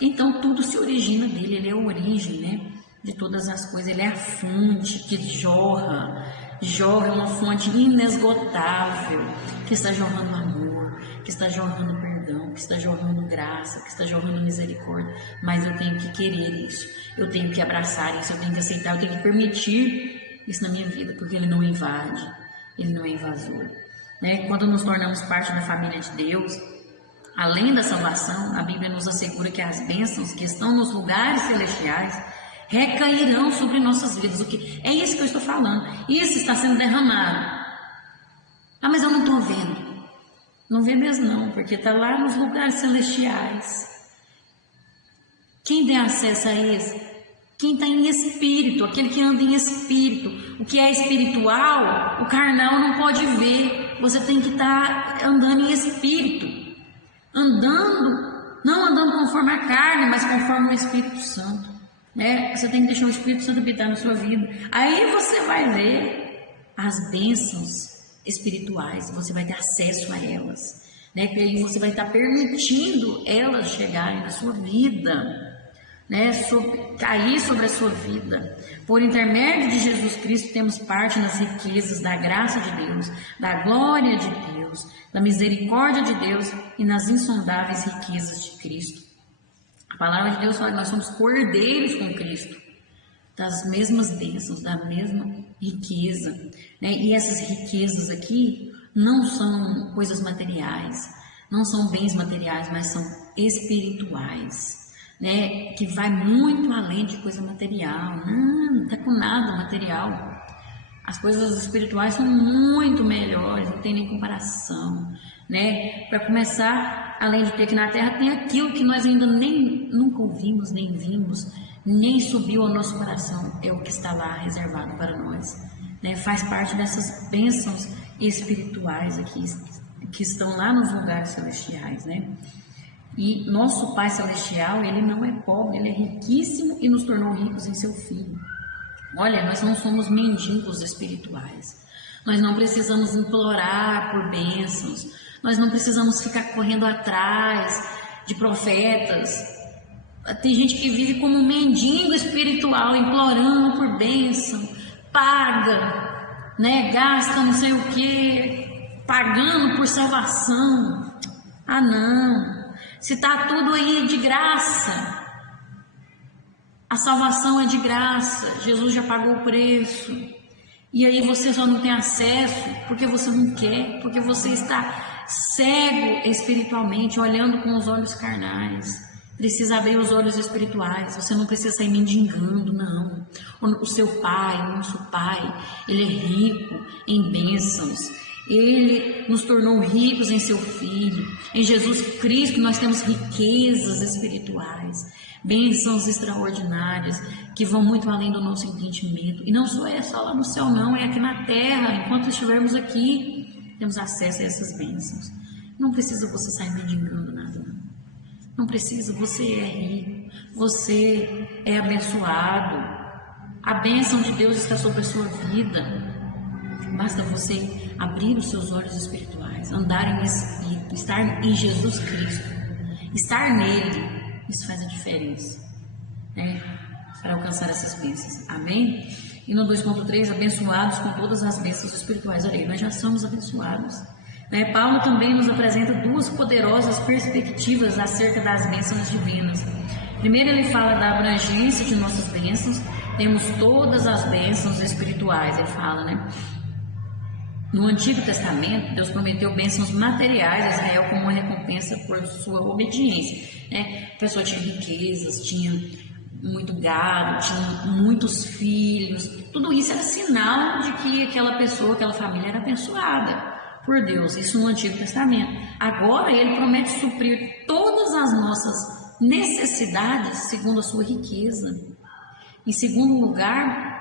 Então tudo se origina dele, ele é a origem, né? De todas as coisas. Ele é a fonte que jorra é uma fonte inesgotável, que está jorrando amor, que está jorrando perdão, que está jorrando graça, que está jorrando misericórdia. Mas eu tenho que querer isso, eu tenho que abraçar isso, eu tenho que aceitar, eu tenho que permitir isso na minha vida, porque ele não invade, ele não é invasor, né? Quando nos tornamos parte da família de Deus, além da salvação, a Bíblia nos assegura que as bênçãos que estão nos lugares celestiais recairão sobre nossas vidas. O que é isso que eu estou falando? Isso está sendo derramado. Ah, mas eu não estou vendo. Não vê mesmo não, porque está lá nos lugares celestiais. Quem tem acesso a esse? Quem está em espírito, aquele que anda em espírito. O que é espiritual, o carnal não pode ver. Você tem que estar andando em espírito. Andando, não andando conforme a carne, mas conforme o Espírito Santo, né? Você tem que deixar o Espírito Santo habitar na sua vida. Aí você vai ver as bênçãos espirituais, você vai ter acesso a elas, né? E aí você vai estar permitindo elas chegarem na sua vida, né, cair sobre a sua vida. Por intermédio de Jesus Cristo temos parte nas riquezas da graça de Deus, da glória de Deus, da misericórdia de Deus e nas insondáveis riquezas de Cristo. A palavra de Deus fala que nós somos cordeiros com Cristo, das mesmas bênçãos, da mesma riqueza, né? E essas riquezas aqui não são coisas materiais, não são bens materiais, mas são espirituais, né, que vai muito além de coisa material. Não está com nada material. As coisas espirituais são muito melhores, não tem nem comparação, né? Para começar, além de ter aqui na terra, tem aquilo que nós ainda nunca ouvimos, nem vimos, nem subiu ao nosso coração, é o que está lá reservado para nós, né? Faz parte dessas bênçãos espirituais aqui, que estão lá nos lugares celestiais, né? E nosso Pai Celestial, Ele não é pobre, Ele é riquíssimo e nos tornou ricos em seu Filho. Olha, nós não somos mendigos espirituais. Nós não precisamos implorar por bênçãos. Nós não precisamos ficar correndo atrás de profetas. Tem gente que vive como um mendigo espiritual, implorando por bênção. Paga, né? Gasta não sei o quê, pagando por salvação. Ah, não. Se está tudo aí de graça, a salvação é de graça, Jesus já pagou o preço, e aí você só não tem acesso porque você não quer, porque você está cego espiritualmente, olhando com os olhos carnais. Precisa abrir os olhos espirituais, você não precisa sair mendigando, não. O seu Pai, o nosso Pai, Ele é rico em bênçãos. Ele nos tornou ricos em seu Filho. Em Jesus Cristo nós temos riquezas espirituais, bênçãos extraordinárias que vão muito além do nosso entendimento. E não só é só lá no céu, não, é aqui na terra. Enquanto estivermos aqui, temos acesso a essas bênçãos. Não precisa você sair mendigando nada, não. Não precisa, você é rico, você é abençoado. A bênção de Deus está sobre a sua vida. Basta você abrir os seus olhos espirituais, andar em Espírito, estar em Jesus Cristo, estar nele. Isso faz a diferença, né? Para alcançar essas bênçãos. Amém? E no 2.3, abençoados com todas as bênçãos espirituais. Olha aí, nós já somos abençoados. Né? Paulo também nos apresenta duas poderosas perspectivas acerca das bênçãos divinas. Primeiro, ele fala da abrangência de nossas bênçãos. Temos todas as bênçãos espirituais, ele fala, né? No Antigo Testamento, Deus prometeu bênçãos materiais a Israel como uma recompensa por sua obediência, né? A pessoa tinha riquezas, tinha muito gado, tinha muitos filhos. Tudo isso era sinal de que aquela pessoa, aquela família era abençoada por Deus. Isso no Antigo Testamento. Agora ele promete suprir todas as nossas necessidades segundo a sua riqueza. Em segundo lugar,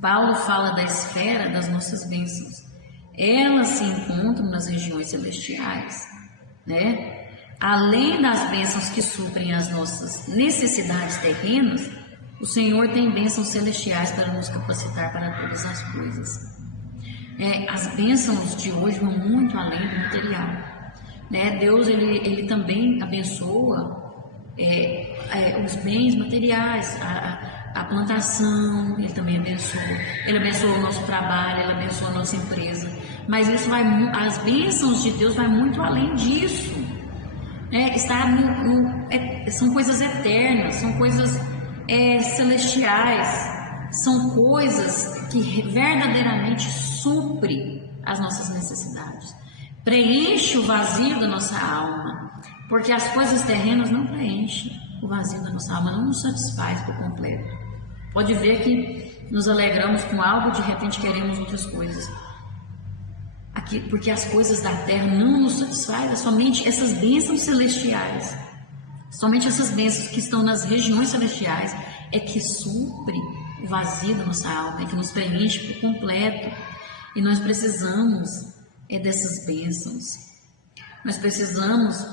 Paulo fala da esfera das nossas bênçãos. Elas se encontram nas regiões celestiais, né? Além das bênçãos que suprem as nossas necessidades terrenas, o Senhor tem bênçãos celestiais para nos capacitar para todas as coisas. As bênçãos de hoje vão muito além do material, né? Deus ele também abençoa os bens materiais, a plantação, ele também abençoa. Ele abençoa o nosso trabalho, ele abençoa a nossa empresa. Mas isso as bênçãos de Deus vai muito além disso. São coisas eternas, são coisas celestiais, são coisas que verdadeiramente suprem as nossas necessidades, preenche o vazio da nossa alma, porque as coisas terrenas não preenchem o vazio da nossa alma, não nos satisfaz por completo. Pode ver que nos alegramos com algo, de repente queremos outras coisas. Porque as coisas da terra não nos satisfazem, somente essas bênçãos celestiais, somente essas bênçãos que estão nas regiões celestiais é que supre o vazio da nossa alma, é que nos preenche por completo. E nós precisamos dessas bênçãos, nós precisamos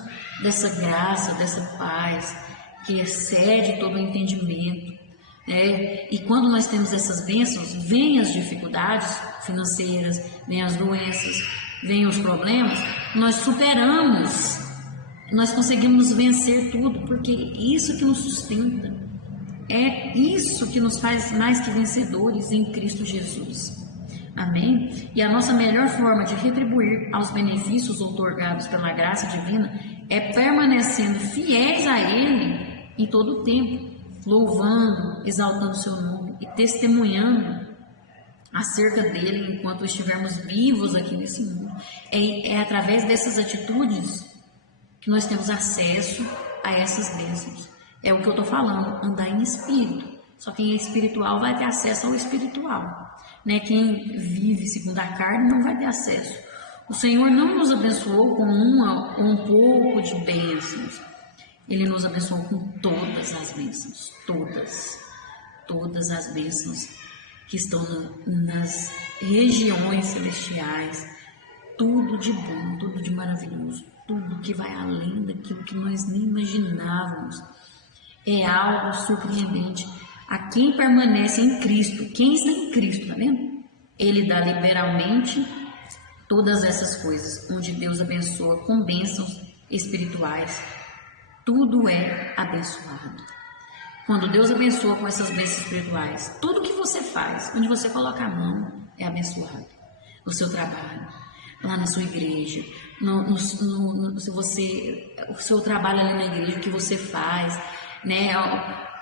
dessa graça, dessa paz que excede todo o entendimento. E quando nós temos essas bênçãos, vêm as dificuldades financeiras, vêm as doenças, vêm os problemas, nós superamos, nós conseguimos vencer tudo, porque isso que nos sustenta, é isso que nos faz mais que vencedores em Cristo Jesus. Amém? E a nossa melhor forma de retribuir aos benefícios outorgados pela graça divina é permanecendo fiéis a Ele em todo o tempo, louvando, exaltando o seu nome e testemunhando acerca dele enquanto estivermos vivos aqui nesse mundo. É através dessas atitudes que nós temos acesso a essas bênçãos. É o que eu estou falando, andar em espírito. Só quem é espiritual vai ter acesso ao espiritual, né? Quem vive segundo a carne não vai ter acesso. O Senhor não nos abençoou com uma ou um pouco de bênçãos. Ele nos abençoou com todas as bênçãos, todas as bênçãos que estão nas regiões celestiais, tudo de bom, tudo de maravilhoso, tudo que vai além daquilo que nós nem imaginávamos. É algo surpreendente. A quem permanece em Cristo, quem está em Cristo, tá vendo? Ele dá liberalmente todas essas coisas, onde Deus abençoa com bênçãos espirituais. Tudo é abençoado. Quando Deus abençoa com essas bênçãos espirituais, tudo que você faz, onde você coloca a mão, é abençoado. O seu trabalho, lá na sua igreja, o seu trabalho ali na igreja, o que você faz, né?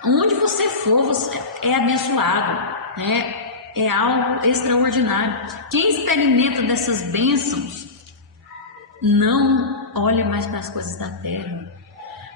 Onde você for, você é abençoado, né? É algo extraordinário. Quem experimenta dessas bênçãos não olha mais para as coisas da terra.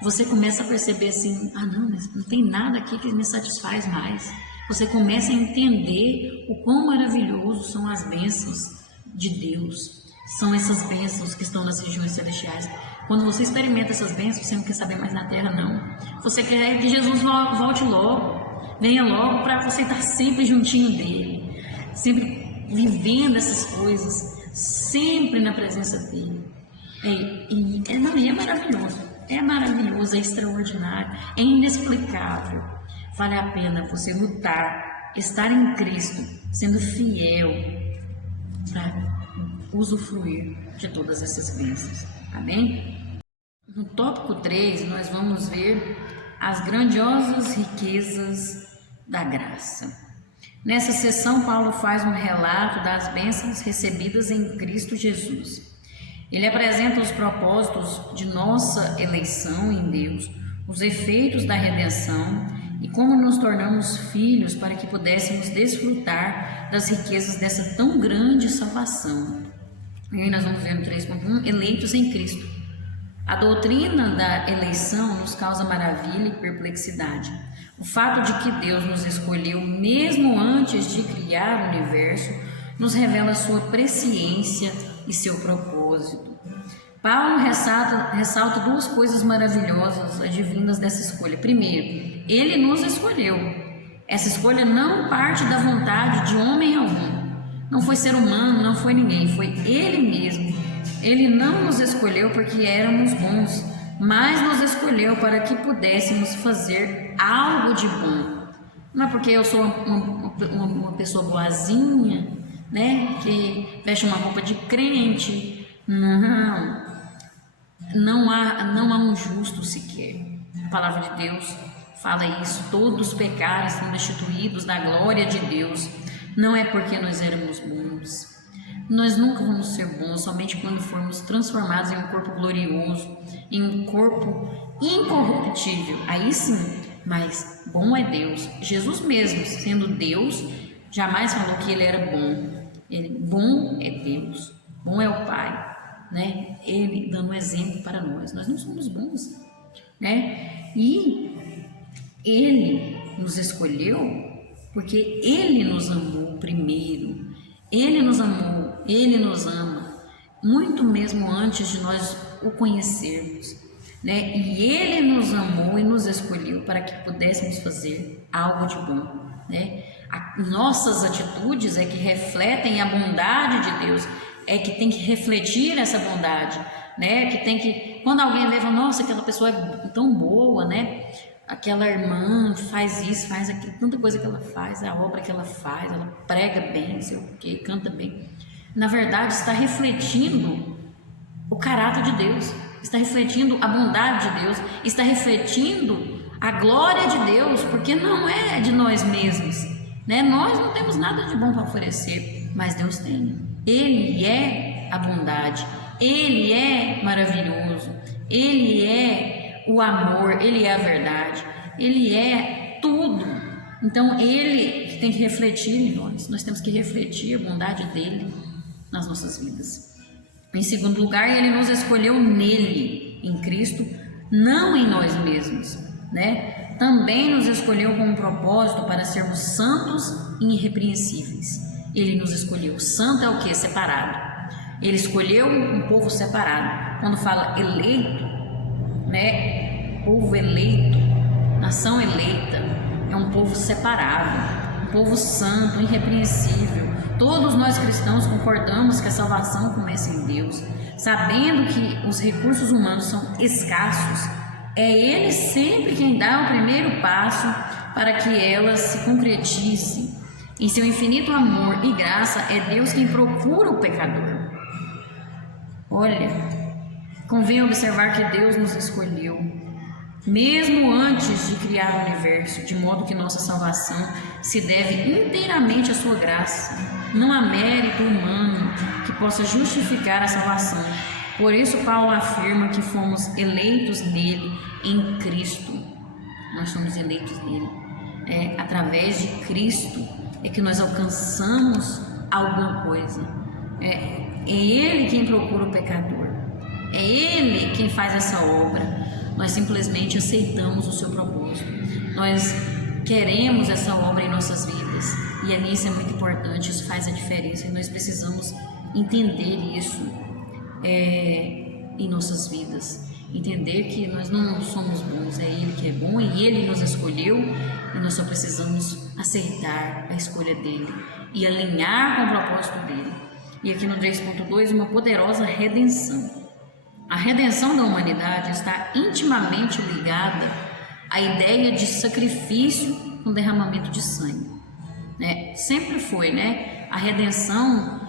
Você começa a perceber assim, não tem nada aqui que me satisfaz mais. Você começa a entender o quão maravilhoso são as bênçãos de Deus. São essas bênçãos que estão nas regiões celestiais. Quando você experimenta essas bênçãos, você não quer saber mais da terra, não. Você quer que Jesus volte logo, venha logo, para você estar sempre juntinho dele, sempre vivendo essas coisas, sempre na presença dele. É maravilhoso. É maravilhoso, é extraordinário, é inexplicável. Vale a pena você lutar estar em Cristo, sendo fiel para usufruir de todas essas bênçãos. Amém? No tópico 3, nós vamos ver as grandiosas riquezas da graça. Nessa sessão, Paulo faz um relato das bênçãos recebidas em Cristo Jesus. Ele apresenta os propósitos de nossa eleição em Deus, os efeitos da redenção e como nos tornamos filhos para que pudéssemos desfrutar das riquezas dessa tão grande salvação. E aí nós vamos ver no 3.1, eleitos em Cristo. A doutrina da eleição nos causa maravilha e perplexidade. O fato de que Deus nos escolheu mesmo antes de criar o universo nos revela sua presciência e seu propósito. Paulo ressalta duas coisas maravilhosas advindas dessa escolha. Primeiro, ele nos escolheu. Essa escolha não parte da vontade de homem algum. Não foi ser humano, não foi ninguém, foi ele mesmo. Ele não nos escolheu porque éramos bons, mas nos escolheu para que pudéssemos fazer algo de bom. Não é porque eu sou uma pessoa boazinha, né, que veste uma roupa de crente. Não há um justo sequer. A palavra de Deus fala isso. Todos os pecados são destituídos da glória de Deus. Não é porque nós éramos bons. Nós nunca vamos ser bons somente quando formos transformados em um corpo glorioso, em um corpo incorruptível. Aí sim, mas bom é Deus. Jesus mesmo, sendo Deus, jamais falou que ele era bom. Bom é Deus, bom é o Pai, né? Ele dando exemplo para nós. Nós não somos bons, né? E ele nos escolheu porque ele nos amou primeiro. Ele nos amou, ele nos ama, muito mesmo antes de nós o conhecermos, né? E ele nos amou e nos escolheu para que pudéssemos fazer algo de bom, né? Nossas atitudes é que refletem a bondade de Deus, é que tem que refletir essa bondade, né? Que tem que, quando alguém vê, fala, nossa, aquela pessoa é tão boa, né? Aquela irmã faz isso, faz aquilo, tanta coisa que ela faz, a obra que ela faz, ela prega bem, não sei o que, canta bem. Na verdade, está refletindo o caráter de Deus, está refletindo a bondade de Deus, está refletindo a glória de Deus, porque não é de nós mesmos, né? Nós não temos nada de bom para oferecer, mas Deus tem. Ele é a bondade, Ele é maravilhoso, Ele é o amor, ele é a verdade, ele é tudo. Então ele tem que refletir em nós temos que refletir a bondade dele nas nossas vidas. Em segundo lugar, ele nos escolheu nele, em Cristo, não em nós mesmos, né? Também nos escolheu com um propósito para sermos santos e irrepreensíveis. Ele nos escolheu. Santo é o que? Separado. Ele escolheu um povo separado. Quando fala eleito, né? Povo eleito, nação eleita, é um povo separado, um povo santo, irrepreensível. Todos nós cristãos concordamos que a salvação começa em Deus, sabendo que os recursos humanos são escassos. É Ele sempre quem dá o primeiro passo para que ela se concretize. Em seu infinito amor e graça, é Deus quem procura o pecador. Olha, convém observar que Deus nos escolheu, mesmo antes de criar o universo, de modo que nossa salvação se deve inteiramente à sua graça. Não há mérito humano que possa justificar a salvação. Por isso Paulo afirma que fomos eleitos nele, em Cristo. Nós somos eleitos nele. Através de Cristo é que nós alcançamos alguma coisa. É Ele quem procura o pecador. É Ele quem faz essa obra. Nós simplesmente aceitamos o seu propósito. Nós queremos essa obra em nossas vidas. E nisso é muito importante, isso faz a diferença. E nós precisamos entender isso em nossas vidas. Entender que nós não somos bons, é Ele que é bom e Ele nos escolheu. E nós só precisamos aceitar a escolha dEle e alinhar com o propósito dEle. E aqui no 3.2, uma poderosa redenção. A redenção da humanidade está intimamente ligada à ideia de sacrifício com derramamento de sangue. né? Sempre foi, né? A redenção,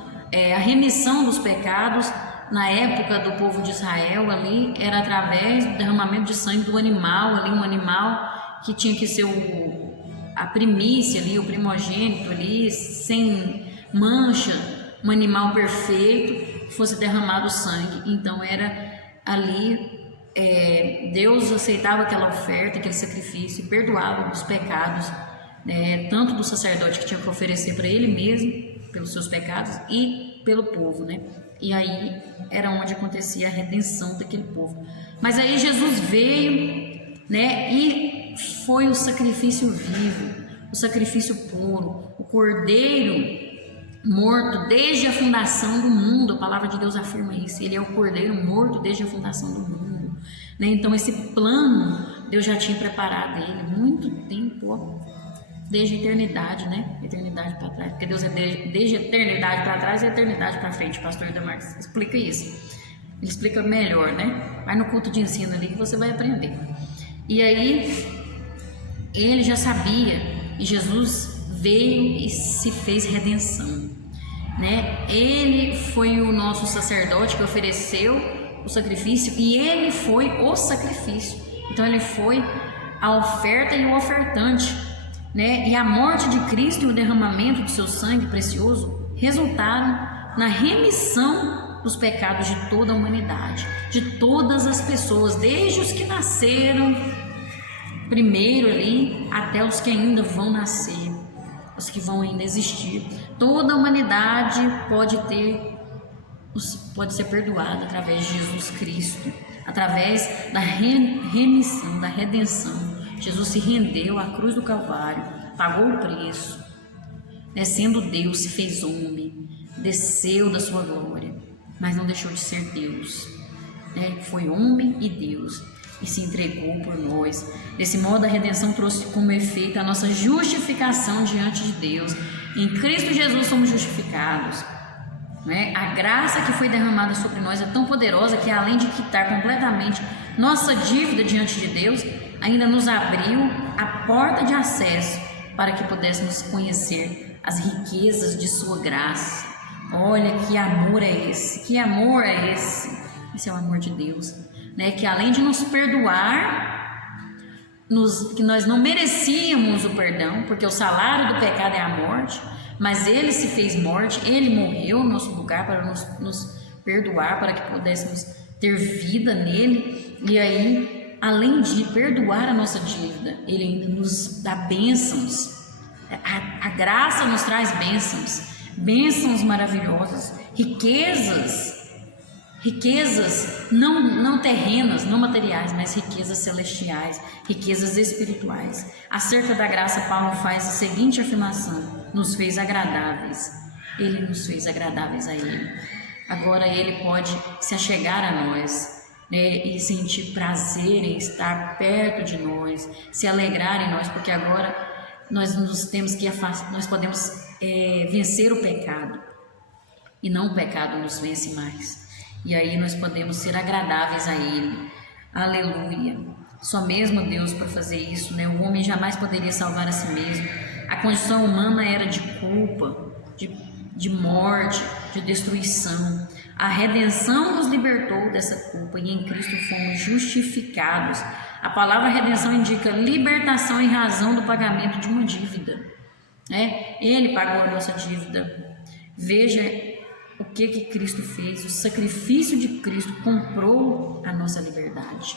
a remissão dos pecados na época do povo de Israel ali era através do derramamento de sangue do animal, ali um animal que tinha que ser a primícia ali, o primogênito ali, sem mancha, um animal perfeito, que fosse derramado sangue. Então era ali, Deus aceitava aquela oferta, aquele sacrifício, e perdoava os pecados, tanto do sacerdote que tinha que oferecer para ele mesmo, pelos seus pecados, e pelo povo, né? E aí era onde acontecia a redenção daquele povo. Mas aí Jesus veio, né? E foi o sacrifício vivo, o sacrifício puro, o cordeiro morto desde a fundação do mundo. A palavra de Deus afirma isso. Ele é o cordeiro morto desde a fundação do mundo, né? Então esse plano Deus já tinha preparado ele muito tempo, desde a eternidade, né? Eternidade para trás, porque Deus é desde a eternidade para trás e a eternidade para frente. Pastor Idamar explica isso. Ele explica melhor, né? Vai no culto de ensino ali que você vai aprender. E aí ele já sabia, e Jesus veio e se fez redenção, né? Ele foi o nosso sacerdote que ofereceu o sacrifício, e ele foi o sacrifício. Então ele foi a oferta e o ofertante, né? E a morte de Cristo e o derramamento do seu sangue precioso resultaram na remissão dos pecados de toda a humanidade, de todas as pessoas, desde os que nasceram primeiro ali até os que ainda vão nascer, os que vão ainda existir. Toda a humanidade pode ser perdoada através de Jesus Cristo, através da remissão, da redenção. Jesus se rendeu à cruz do Calvário, pagou o preço, né? Sendo Deus, se fez homem, desceu da sua glória, mas não deixou de ser Deus, né? Foi homem e Deus, e se entregou por nós. Desse modo, a redenção trouxe como efeito a nossa justificação diante de Deus. Em Cristo Jesus somos justificados, né? A graça que foi derramada sobre nós é tão poderosa que, além de quitar completamente nossa dívida diante de Deus, ainda nos abriu a porta de acesso para que pudéssemos conhecer as riquezas de sua graça. Olha que amor é esse, que amor é esse? Esse é o amor de Deus, né? Que além de nos perdoar, que nós não merecíamos o perdão, porque o salário do pecado é a morte, mas ele se fez morte, ele morreu no nosso lugar para nos perdoar, para que pudéssemos ter vida nele. E aí, além de perdoar a nossa dívida, ele ainda nos dá bênçãos. A graça nos traz bênçãos maravilhosas, riquezas não terrenas, não materiais, mas riquezas celestiais, riquezas espirituais. Acerca da graça, Paulo faz a seguinte afirmação: nos fez agradáveis. Ele nos fez agradáveis a ele. Agora ele pode se achegar a nós, né, e sentir prazer em estar perto de nós, se alegrar em nós, porque agora nós podemos vencer o pecado, e não o pecado nos vence mais. E aí nós podemos ser agradáveis a Ele. Aleluia! Só mesmo Deus para fazer isso, né? O homem jamais poderia salvar a si mesmo. A condição humana era de culpa, de morte, de destruição. A redenção nos libertou dessa culpa e em Cristo fomos justificados. A palavra redenção indica libertação em razão do pagamento de uma dívida, né? Ele pagou a nossa dívida. Veja o que Cristo fez. O sacrifício de Cristo comprou a nossa liberdade,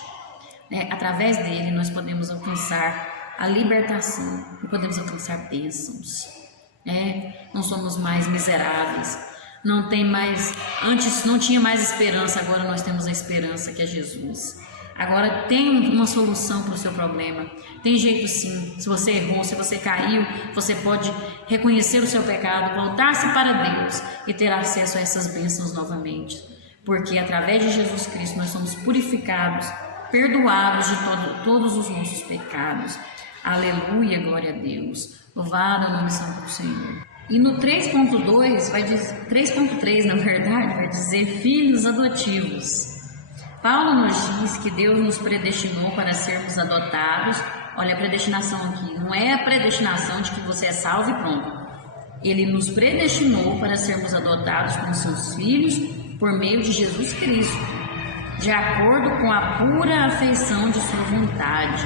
né? Através dele nós podemos alcançar a libertação e podemos alcançar bênçãos, né? Não somos mais miseráveis. Antes não tinha mais esperança, agora nós temos a esperança, que é Jesus. Agora tem uma solução para o seu problema. Tem jeito sim. Se você errou, se você caiu, você pode reconhecer o seu pecado, voltar-se para Deus e ter acesso a essas bênçãos novamente. Porque através de Jesus Cristo nós somos purificados, perdoados de todos os nossos pecados. Aleluia, glória a Deus. Louvado é o nome santo do Senhor. E no 3.2, 3.3 na verdade, vai dizer filhos adotivos. Paulo nos diz que Deus nos predestinou para sermos adotados. Olha a predestinação aqui, não é a predestinação de que você é salvo e pronto. Ele nos predestinou para sermos adotados como seus filhos por meio de Jesus Cristo, de acordo com a pura afeição de sua vontade.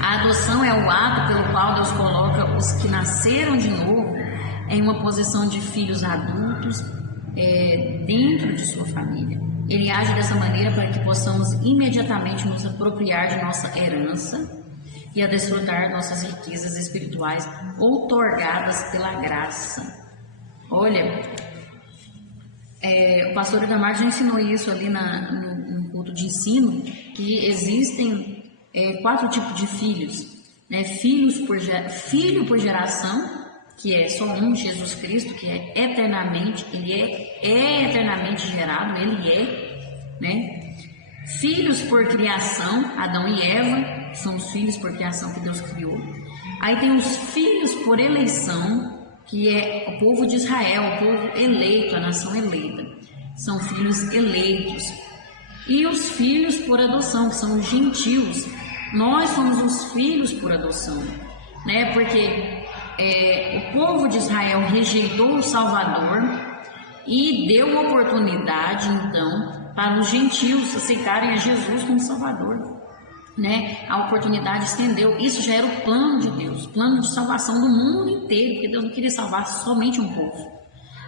A adoção é o ato pelo qual Deus coloca os que nasceram de novo em uma posição de filhos adultos dentro de sua família. Ele age dessa maneira para que possamos imediatamente nos apropriar de nossa herança e a desfrutar nossas riquezas espirituais outorgadas pela graça. Olha, o pastor Idamar já ensinou isso ali no culto de ensino, que existem 4 tipos de filhos, né? Filho por geração, que é só um, Jesus Cristo, que é eternamente, ele é eternamente gerado, né? Filhos por criação, Adão e Eva, são os filhos por criação que Deus criou. Aí tem os filhos por eleição, que é o povo de Israel, o povo eleito, a nação eleita. São filhos eleitos. E os filhos por adoção, que são os gentios. Nós somos os filhos por adoção, né? Porque o povo de Israel rejeitou o Salvador e deu oportunidade, então, para os gentios aceitarem a Jesus como Salvador, né? A oportunidade estendeu. Isso já era o plano de Deus, plano de salvação do mundo inteiro, porque Deus não queria salvar somente um povo,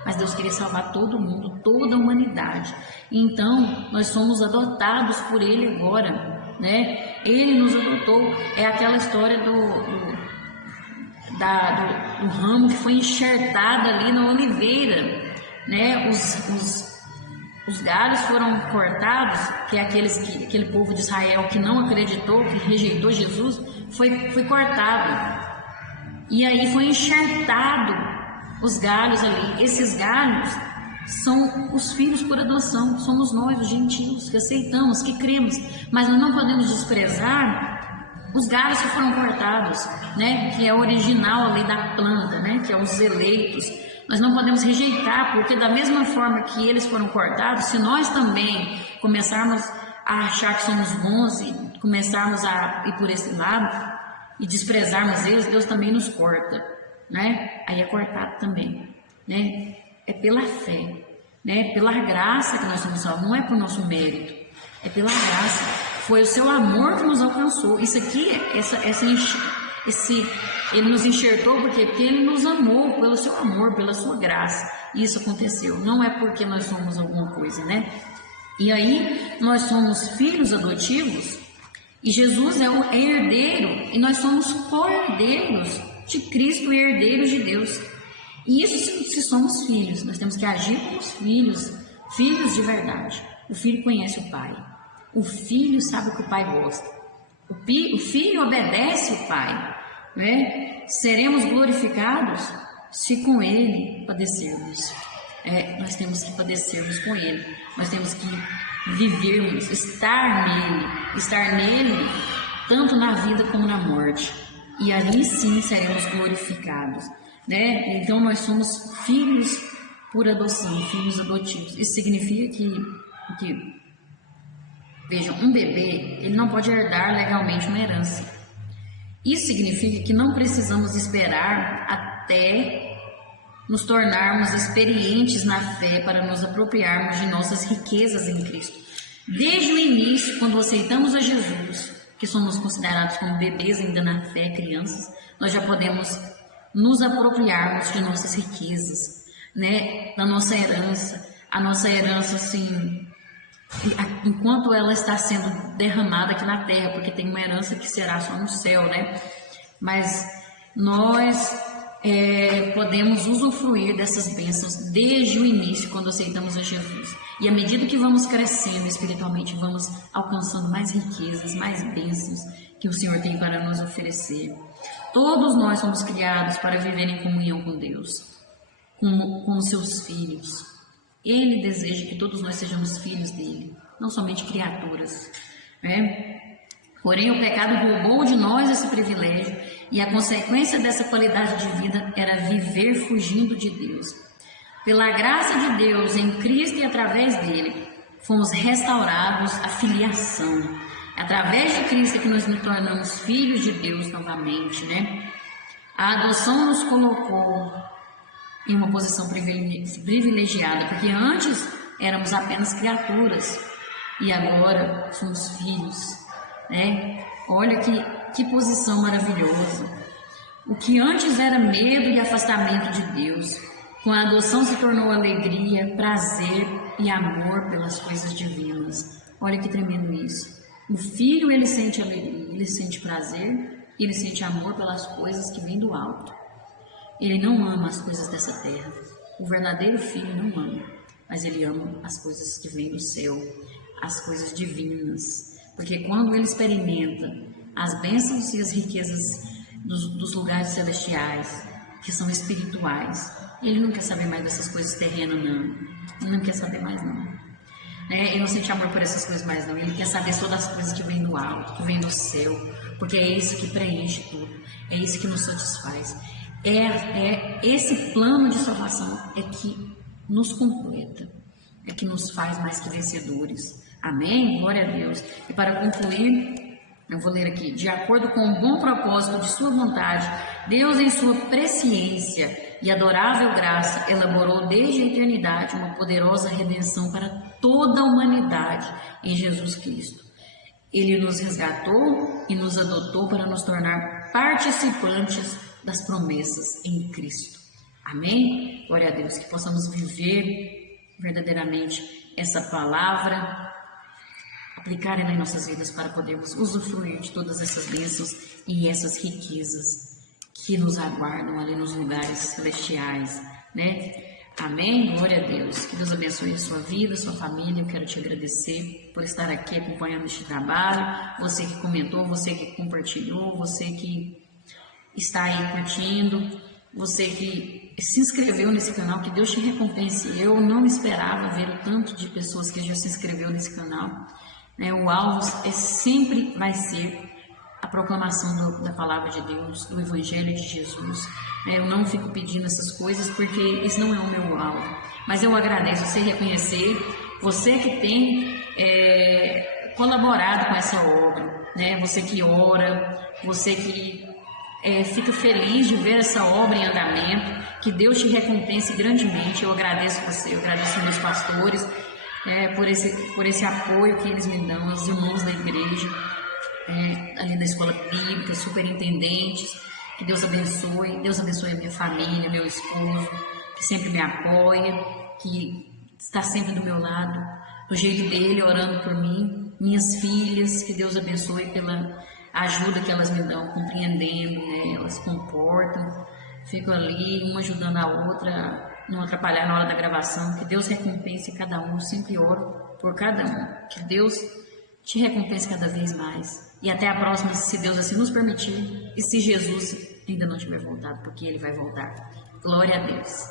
mas Deus queria salvar todo mundo, toda a humanidade. Então, nós somos adotados por Ele agora, né? Ele nos adotou. É aquela história do ramo que foi enxertado ali na oliveira, né? Os galhos foram cortados, que é aquele povo de Israel que não acreditou, que rejeitou Jesus, foi cortado. E aí foi enxertado os galhos ali. Esses galhos são os filhos por adoção, somos nós, os gentios, que aceitamos, que cremos, mas nós não podemos desprezar os galhos que foram cortados, né? Que é o original ali da planta, né? Que é os eleitos. Nós não podemos rejeitar, porque da mesma forma que eles foram cortados, se nós também começarmos a achar que somos bons e começarmos a ir por esse lado e desprezarmos eles, Deus também nos corta, né? Aí é cortado também, né? É pela fé, né? Pela graça que nós somos salvos, não é por nosso mérito, é pela graça. Foi o seu amor que nos alcançou. Isso aqui, Ele nos enxertou porque Ele nos amou pelo seu amor, pela sua graça. E isso aconteceu. Não é porque nós somos alguma coisa, né? E aí, nós somos filhos adotivos e Jesus é o herdeiro e nós somos co-herdeiros de Cristo e herdeiros de Deus. E isso se somos filhos. Nós temos que agir como os filhos, filhos de verdade. O filho conhece o pai. O filho sabe o que o pai gosta. O filho obedece o pai, né? Seremos glorificados se com ele padecermos. Nós temos que padecermos com ele. Nós temos que vivermos, estar nele, tanto na vida como na morte. E ali sim seremos glorificados, né? Então nós somos filhos por adoção, filhos adotivos. Isso significa que vejam, um bebê, ele não pode herdar legalmente uma herança. Isso significa que não precisamos esperar até nos tornarmos experientes na fé para nos apropriarmos de nossas riquezas em Cristo. Desde o início, quando aceitamos a Jesus, que somos considerados como bebês ainda na fé, crianças, nós já podemos nos apropriarmos de nossas riquezas, né? Da nossa herança. A nossa herança, assim, enquanto ela está sendo derramada aqui na terra, porque tem uma herança que será só no céu, né? Mas nós podemos usufruir dessas bênçãos desde o início, quando aceitamos a Jesus. E à medida que vamos crescendo espiritualmente, vamos alcançando mais riquezas, mais bênçãos que o Senhor tem para nos oferecer. Todos nós somos criados para viver em comunhão com Deus, com os seus filhos. Ele deseja que todos nós sejamos filhos dele, não somente criaturas, né? Porém, o pecado roubou de nós esse privilégio e a consequência dessa qualidade de vida era viver fugindo de Deus. Pela graça de Deus em Cristo e através dele, fomos restaurados à filiação. Através de Cristo é que nós nos tornamos filhos de Deus novamente, né? A adoção nos colocou em uma posição privilegiada, porque antes éramos apenas criaturas e agora somos filhos, né? Olha que posição maravilhosa. O que antes era medo e afastamento de Deus, com a adoção se tornou alegria, prazer e amor pelas coisas divinas. Olha que tremendo isso. O filho, ele sente alegria, ele sente prazer, ele sente amor pelas coisas que vêm do alto. Ele não ama as coisas dessa terra. O verdadeiro filho não ama, mas ele ama as coisas que vêm do céu, as coisas divinas. Porque quando ele experimenta as bênçãos e as riquezas dos lugares celestiais, que são espirituais, ele não quer saber mais dessas coisas terrenas, não. Ele não quer saber mais, não. Ele não sente amor por essas coisas mais, não. Ele quer saber só das coisas que vêm do alto, que vêm do céu, porque é isso que preenche tudo, é isso que nos satisfaz. Esse plano de salvação é que nos completa, é que nos faz mais que vencedores. Amém? Glória a Deus. E para concluir, eu vou ler aqui. De acordo com o bom propósito de sua vontade, Deus, em sua presciência e adorável graça, elaborou desde a eternidade uma poderosa redenção para toda a humanidade em Jesus Cristo. Ele nos resgatou e nos adotou para nos tornar participantes das promessas em Cristo. Amém? Glória a Deus, que possamos viver verdadeiramente essa palavra, aplicar ela em nossas vidas para podermos usufruir de todas essas bênçãos e essas riquezas que nos aguardam ali nos lugares celestiais, né? Amém? Glória a Deus. Que Deus abençoe a sua vida, a sua família. Eu quero te agradecer por estar aqui acompanhando este trabalho. Você que comentou, você que compartilhou, você que está aí curtindo, você que se inscreveu nesse canal, que Deus te recompense. Eu não esperava ver o tanto de pessoas que já se inscreveu nesse canal. O alvo sempre vai ser a proclamação da palavra de Deus, do Evangelho de Jesus. Eu não fico pedindo essas coisas porque isso não é o meu alvo. Mas eu agradeço você reconhecer, você que tem colaborado com essa obra, né? Você que ora, você que fica feliz de ver essa obra em andamento. Que Deus te recompense grandemente. Eu agradeço você, eu agradeço meus pastores por esse apoio que eles me dão, os irmãos da igreja, ali da escola bíblica, superintendentes. Que Deus abençoe a minha família, meu esposo, que sempre me apoia, que está sempre do meu lado, do jeito dele, orando por mim. Minhas filhas, que Deus abençoe pela ajuda que elas me dão, compreendendo, né? Elas comportam, ficam ali, uma ajudando a outra, não atrapalhar na hora da gravação. Que Deus recompense cada um, eu sempre oro por cada um. Que Deus te recompense cada vez mais. E até a próxima, se Deus assim nos permitir, e se Jesus ainda não tiver voltado, porque Ele vai voltar. Glória a Deus.